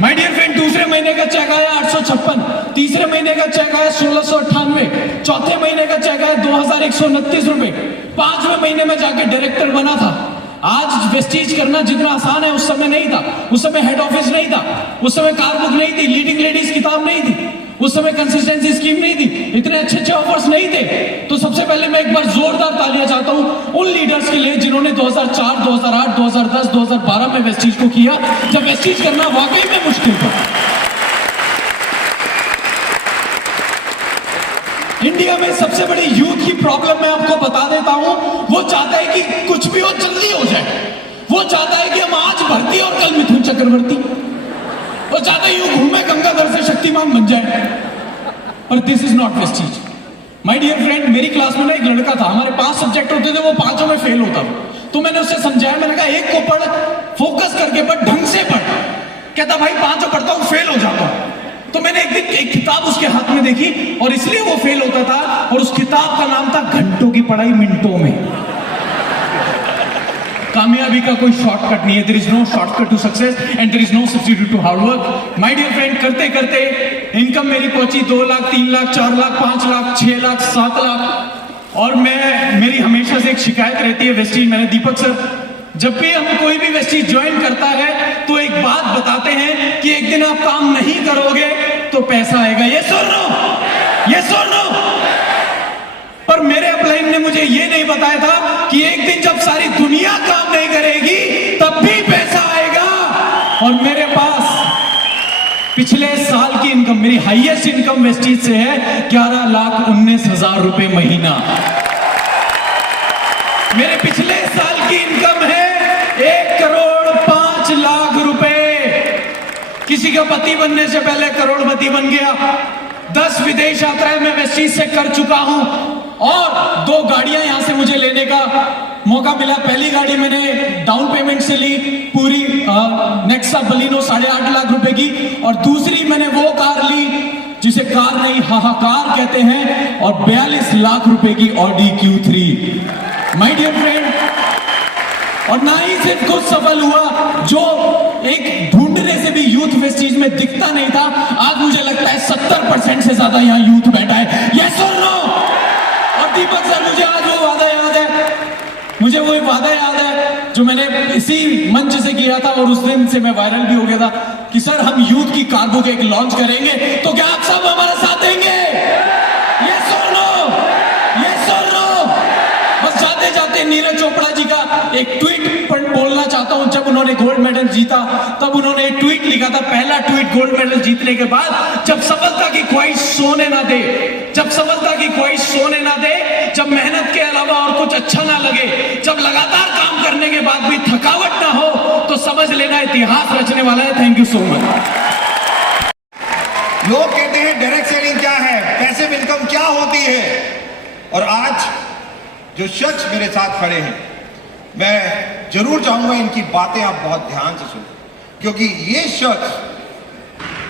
माय डियर फ्रेंड, दूसरे महीने का चेक आया 856, तीसरे महीने का चेक आया 1698, चौथे महीने का चेक आया 2129 रुपए, पांचवें महीने में जाके डायरेक्टर बना था। आज वेस्टीज करना जितना आसान है उस समय नहीं था। उस समय हेड ऑफिस नहीं था, उस समय कार बुक नहीं थी, लीडिंग लेडीज किताब नहीं थी, उस समय कंसिस्टेंसी स्कीम नहीं थी, इतने अच्छे अच्छे ऑफर्स नहीं थे। तो सबसे पहले मैं एक बार जोरदार तालियां चाहता हूं उन लीडर्स के लिए जिन्होंने 2004, 2008, 2010, 2012 में वेस्टीज को किया, जब वेस्टीज करना वाकई में मुश्किल था। इंडिया में सबसे बड़ी यूथ की प्रॉब्लम मैं आपको बता देता हूं, वो चाहता है कि कुछ भी हो जल्दी हो जाए। वो चाहता है कि हम आज भर्ती और कल मिथुन चक्रवर्ती। वो चाहता है यूं घूमे गंगाधर से शक्तिमान बन जाए। पर this is not Vestige. My dear friend, मेरी क्लास में ना एक लड़का था, हमारे 5 सब्जेक्ट होते थे, वो 5 में फेल होता था। तो मैंने उसे समझाया, मैंने कहा एक को पढ़, फोकस करके पढ़, ढंग से पढ़। कहता भाई 5 पढ़ता हूं फेल हो जाता हूं। तो मैंने एक दिन एक किताब उसके हाथ में देखी और इसलिए वो फेल होता था, और उस किताब का नाम था घंटों की पढ़ाई मिनटों में। कामयाबी का कोई शॉर्टकट नहीं है। There is no shortcut to success and there is no substitute to hard work. My dear friend, करते करते इनकम मेरी पहुंची 2 लाख, 3 लाख, 4 लाख, 5 लाख, 6 लाख, 7 लाख। और मेरी हमेशा से एक शिकायत रहती है वेस्टीज, मैंने दीपक सर, जब भी हम कोई भी वेस्टीज ज्वाइन करता है तो एक बात बताते हैं कि एक दिन आप काम नहीं करोगे तो पैसा आएगा। ये सुन लो, ये सुन लो। पर मेरे अपलाइन ने मुझे ये नहीं बताया था कि एक दिन जब सारी दुनिया काम नहीं करेगी तब भी पैसा आएगा। और मेरे पास पिछले साल की इनकम, मेरी हाईएस्ट इनकम वेस्टीज से है 11,19,000 रुपए महीना। मेरे पिछले साल की इनकम है 1,05,00,000 रुपए। किसी का पति बनने से पहले करोड़पति बन गया। 10 विदेश यात्राएं मैं वेस्टीज से कर चुका हूं और 2 गाड़ियां यहां से मुझे लेने का मौका मिला। पहली गाड़ी मैंने डाउन पेमेंट से ली पूरी नेक्सा बलिनो 8.5 लाख रुपए की, और दूसरी मैंने वो कार ली जिसे कार नहीं हाहाकार कहते हैं, और 42 लाख रुपए की Audi Q3। My dear friend, और ना ही सिर्फ कुछ सफल हुआ, जो एक ढूंढने से भी यूथ वेस्टीज में दिखता नहीं था, आज मुझे लगता है 70% से ज्यादा यहाँ यूथ बैठा है। यस और नो? और दीपक सर, मुझे आज वो वादा याद है, मुझे वो वादा याद है जो मैंने इसी मंच से किया था, और उस दिन से मैं वायरल भी हो गया था कि सर हम यूथ की कार बुक एक लॉन्च करेंगे, तो क्या आप सब हमारा साथ देंगे? यस और नो? यस और नो? बस जाते जाते नीरज चोपड़ा जी का एक ट्वीट बोलना चाहता हूं। जब उन्होंने गोल्ड मेडल जीता तब उन्होंने एक ट्वीट लिखा था, पहला ट्वीट गोल्ड मेडल जीतने के बाद, जब सफलता की ख्वाहिश सोने ना दे, जब सफलता की ख्वाहिश सोने ना दे, जब मेहनत के अलावा और कुछ अच्छा ना लगे, जब लगातार काम करने के बाद भी थकावट ना हो, तो समझ लेना इतिहास रचने वाला है। Thank you so much. लोग कहते हैं डायरेक्ट सेलिंग क्या है, पैसिव इनकम क्या होती है, और आज जो शख्स मेरे साथ खड़े हैं, मैं जरूर चाहूंगा इनकी बातें आप बहुत ध्यान से सुनें, क्योंकि ये शख्स,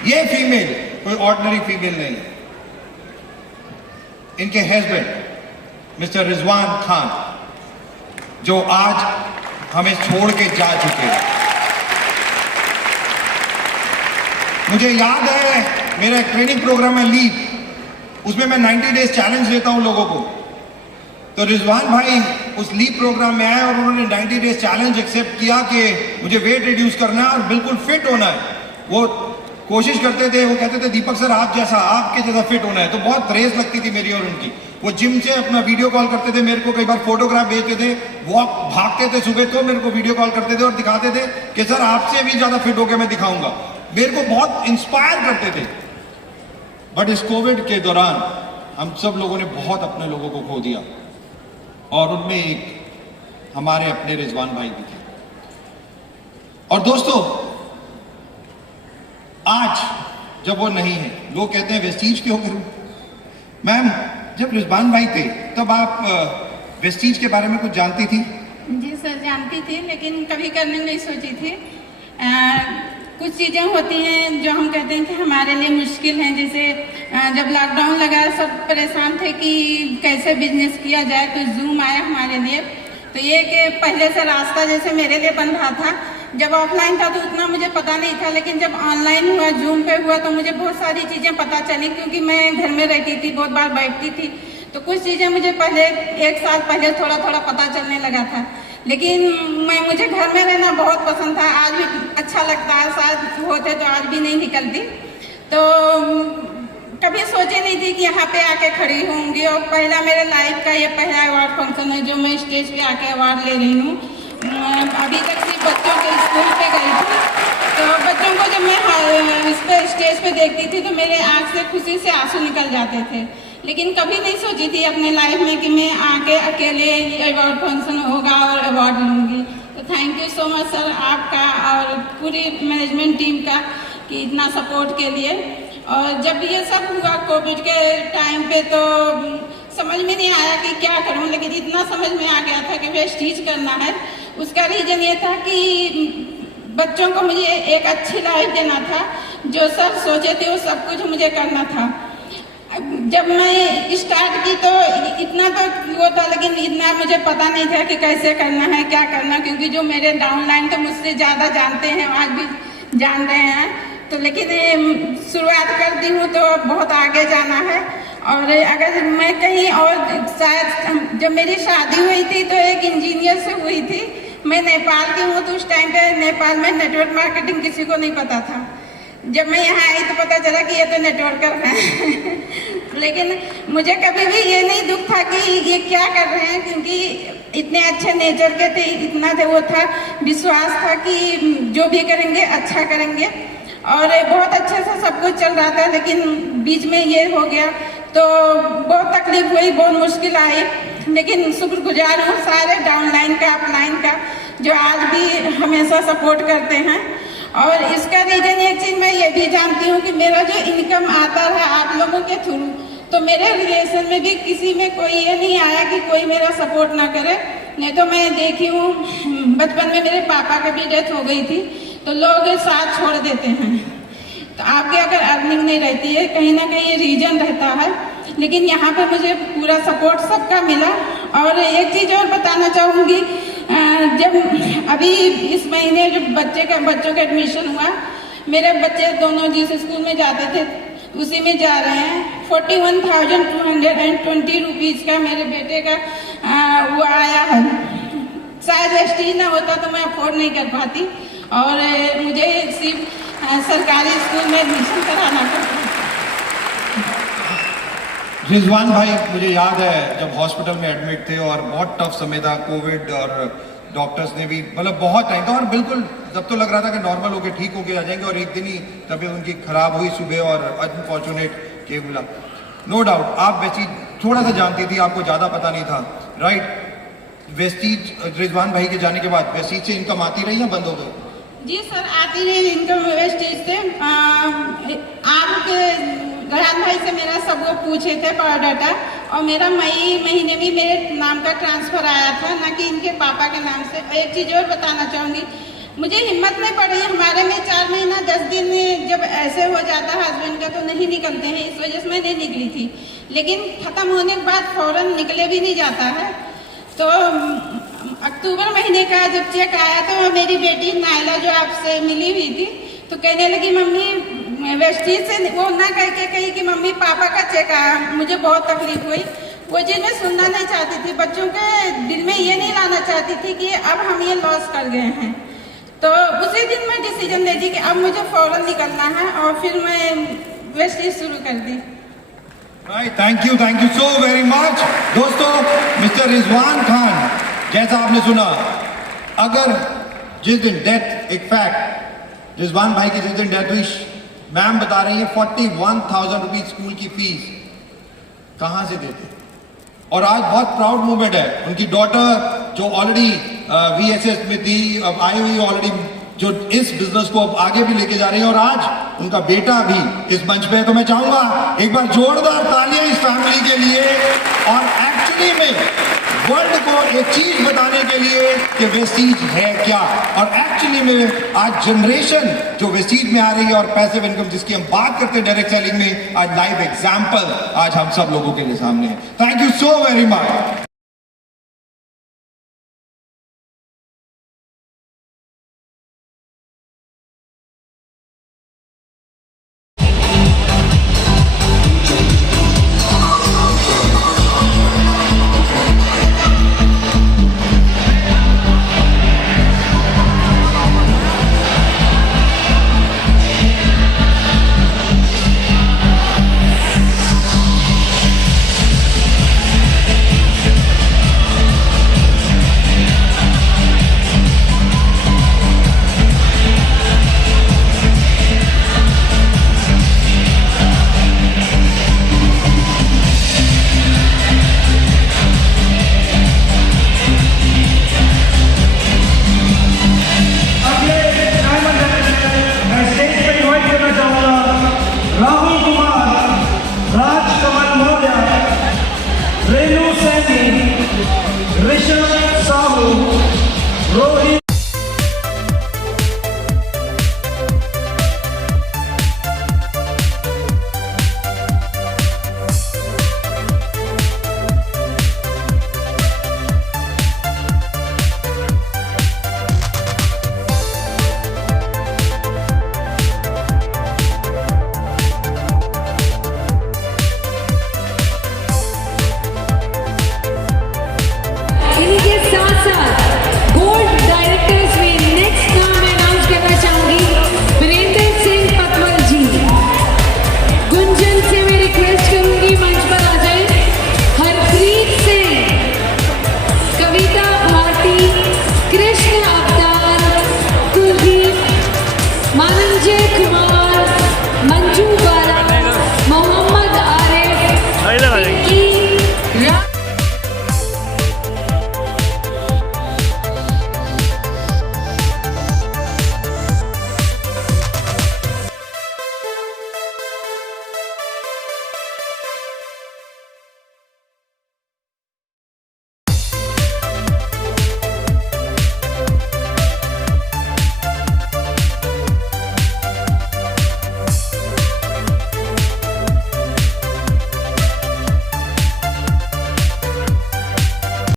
ये फीमेल कोई ऑर्डिनरी फीमेल नहीं है। इनके हस्बैंड मिस्टर रिजवान खान, जो आज हमें छोड़ के जा चुके हैं। मुझे याद है मेरा एक ट्रेनिंग प्रोग्राम है लीप, उसमें मैं 90 डेज चैलेंज देता हूं लोगों को। तो रिजवान भाई उस लीप प्रोग्राम में आए और उन्होंने 90 डेज चैलेंज एक्सेप्ट किया कि मुझे वेट रिड्यूस करना है और बिल्कुल फिट होना है। वो कोशिश करते थे, वो कहते थे दीपक सर आप जैसा, आपके जैसा फिट होना है। तो बहुत रेस लगती थी मेरी और उनकी। वो जिम से अपना वीडियो कॉल करते थे मेरे को, कई बार फोटोग्राफ भेजते थे, वॉक भागते थे सुबह, तो मेरे को वीडियो कॉल करते थे और दिखाते थे कि सर आपसे भी ज्यादा फिट होकर मैं दिखाऊंगा। मेरे को बहुत इंस्पायर करते थे। बट इस कोविड के दौरान हम सब लोगों ने बहुत अपने लोगों को खो दिया, और उनमें एक हमारे अपने रिजवान भाई भी थे। और दोस्तों, आज जब वो नहीं है, लोग कहते हैं वेस्टीज क्यों करूं, मैम, जब रिजवान भाई थे तब आप वेस्टीज के बारे में कुछ जानती थी? जी सर, जानती थी, लेकिन कभी करने नहीं सोची थी। कुछ चीज़ें होती हैं जो हम कहते हैं कि हमारे लिए मुश्किल हैं। जैसे जब लॉकडाउन लगा सब परेशान थे कि कैसे बिजनेस किया जाए, तो जूम आया हमारे लिए। तो ये कि पहले से रास्ता जैसे मेरे लिए बन रहा था, जब ऑफलाइन था तो उतना मुझे पता नहीं था, लेकिन जब ऑनलाइन हुआ, जूम पे हुआ, तो मुझे बहुत सारी चीज़ें पता चली। क्योंकि मैं घर में रहती थी, बहुत बार बैठती थी, तो कुछ चीज़ें मुझे पहले 1 साल पहले थोड़ा थोड़ा पता चलने लगा था। लेकिन मुझे घर में रहना बहुत पसंद था, आज भी अच्छा लगता है। साथ होते तो आज भी नहीं निकलती। तो कभी सोचे नहीं थी कि यहाँ पे आके खड़ी होंगी। और पहला मेरे लाइफ का ये पहला अवार्ड फंक्शन है जो मैं स्टेज पे आके अवार्ड ले रही हूँ। अभी तक सिर्फ बच्चों के स्कूल पे गई थी, तो बच्चों को जब मैं इस पे स्टेज पे देखती थी तो मेरे आँख से खुशी से आंसू निकल जाते थे। लेकिन कभी नहीं सोची थी अपने लाइफ में कि मैं आके अकेले अवार्ड फंक्शन होगा और अवार्ड लूँगी। तो thank you so much sir, आपका और पूरी मैनेजमेंट टीम का, कि इतना सपोर्ट के लिए। और जब ये सब हुआ कोविड के टाइम पे, तो समझ में नहीं आया कि क्या करूं, लेकिन इतना समझ में आ गया था कि वेस्टीज करना है। उसका रीजन ये था कि बच्चों को मुझे एक अच्छी लाइफ देना था। जो सर सोचे थे वो सब कुछ मुझे करना था। जब मैं स्टार्ट की तो इतना तो वो था, लेकिन इतना मुझे पता नहीं था कि कैसे करना है, क्या करना, क्योंकि जो मेरे डाउनलाइन तो मुझसे ज़्यादा जानते हैं, आज भी जान रहे हैं। तो लेकिन शुरुआत कर दी हूँ तो बहुत आगे जाना है। और अगर मैं कहीं और, शायद जब मेरी शादी हुई थी तो एक इंजीनियर से हुई थी। मैं नेपाल की हूँ, तो उस टाइम पे नेपाल में नेटवर्क मार्केटिंग किसी को नहीं पता था। जब मैं यहाँ आई तो पता चला कि ये तो नेटवर्कर हैं। लेकिन मुझे कभी भी ये नहीं दुख था कि ये क्या कर रहे हैं, क्योंकि इतने अच्छे नेचर के थे, इतना वो था, विश्वास था कि जो भी करेंगे अच्छा करेंगे। और बहुत अच्छे से सब कुछ चल रहा था, लेकिन बीच में ये हो गया तो बहुत तकलीफ हुई, बहुत मुश्किल आई। लेकिन शुक्रगुजार हूँ सारे डाउनलाइन का, अपलाइन का, जो आज भी हमेशा सपोर्ट करते हैं। और इसका रीजन एक चीज़ मैं ये भी जानती हूँ कि मेरा जो इनकम आता है आप लोगों के थ्रू, तो मेरे रिलेशन में भी किसी में कोई ये नहीं आया कि कोई मेरा सपोर्ट ना करे। नहीं तो मैं देखी हूँ, बचपन में मेरे पापा की भी डेथ हो गई थी, तो लोग साथ छोड़ देते हैं। तो आपके अगर अर्निंग नहीं रहती है, कहीं ना कहीं ये रीजन रहता है। लेकिन यहाँ पे मुझे पूरा सपोर्ट सबका मिला। और एक चीज़ और बताना चाहूँगी, जब अभी इस महीने जो बच्चों का एडमिशन हुआ, मेरे बच्चे दोनों जिस स्कूल में जाते थे उसी में जा रहे हैं। 41,220 रुपीज़ का मेरे बेटे का वो आया है। शायद वेस्टीज ना होता तो मैं अफोर्ड नहीं कर पाती, और मुझे सिर्फ सरकारी स्कूल में एडमिशन कराना पड़ता। रिजवान भाई, मुझे याद है जब हॉस्पिटल में एडमिट थे और बहुत टफ समय था, कोविड, और डॉक्टर्स ने भी मतलब बहुत टाइम था, और बिल्कुल तब तो लग रहा था कि नॉर्मल होके ठीक होके आ जाएंगे, और एक दिन ही तबीयत उनकी खराब हुई सुबह, और अनफॉर्चुनेट के मिला। नो डाउट आप वेस्टीज थोड़ा सा जानती थी, आपको ज़्यादा पता नहीं था, राइट? वेस्टीज, रिजवान भाई के जाने के बाद वेस्टीज से इनकम आती रही या बंद हो गई? जी सर, आती रही इनकम वेस्टीज से। आपके गरान भाई से मेरा सब वो पूछे थे बायोडाटा, और मेरा मई महीने में मेरे नाम का ट्रांसफ़र आया था, ना कि इनके पापा के नाम से। एक चीज़ और बताना चाहूँगी, मुझे हिम्मत नहीं पड़ी। हमारे में 4 महीना 10 दिन जब ऐसे हो जाता है हस्बैंड का तो नहीं निकलते हैं, इस वजह से मैं नहीं निकली थी। लेकिन ख़त्म होने के बाद फ़ौरन निकले भी नहीं जाता है। तो अक्टूबर महीने का जब चेक आया तो मेरी बेटी नायला जो आपसे मिली हुई थी, तो कहने लगी मम्मी वेस्टीज से, वो ना कह के कही कि मम्मी पापा का चेक आया। मुझे बहुत तकलीफ हुई, वो चीज़ मैं सुनना नहीं चाहती थी। बच्चों के दिल में ये नहीं लाना चाहती थी कि अब हम ये लॉस कर गए हैं। तो उसी दिन मैं डिसीजन ले दी कि अब मुझे फौरन निकलना है, और फिर मैं वेस्टीज शुरू कर दी। Thank you so very much. दोस्तों, मिस्टर रिजवान खान, जैसा आपने सुना, अगर जिस दिन डेथ, एक फैक्ट, रिजवान भाई की जिस दिन डेथ हुई, मैम बता रही है 41,000 रुपीज स्कूल की फीस कहाँ से देते। और आज बहुत प्राउड मूवमेंट है। उनकी डॉटर जो ऑलरेडी VSS में थी, अब आई हुई ऑलरेडी जो इस बिजनेस को अब आगे भी लेके जा रही है, और आज उनका बेटा भी इस मंच पे है। तो मैं चाहूंगा एक बार जोरदार तालियां इस फैमिली के लिए, और एक्चुअली में वर्ल्ड को एक चीज बताने के लिए कि वेस्टीज है क्या, और एक्चुअली में आज जनरेशन जो वेस्टीज में आ रही है और पैसिव इनकम जिसकी हम बात करते हैं डायरेक्ट सेलिंग में, आज लाइव एग्जांपल आज हम सब लोगों के लिए सामने है। Thank you so very much.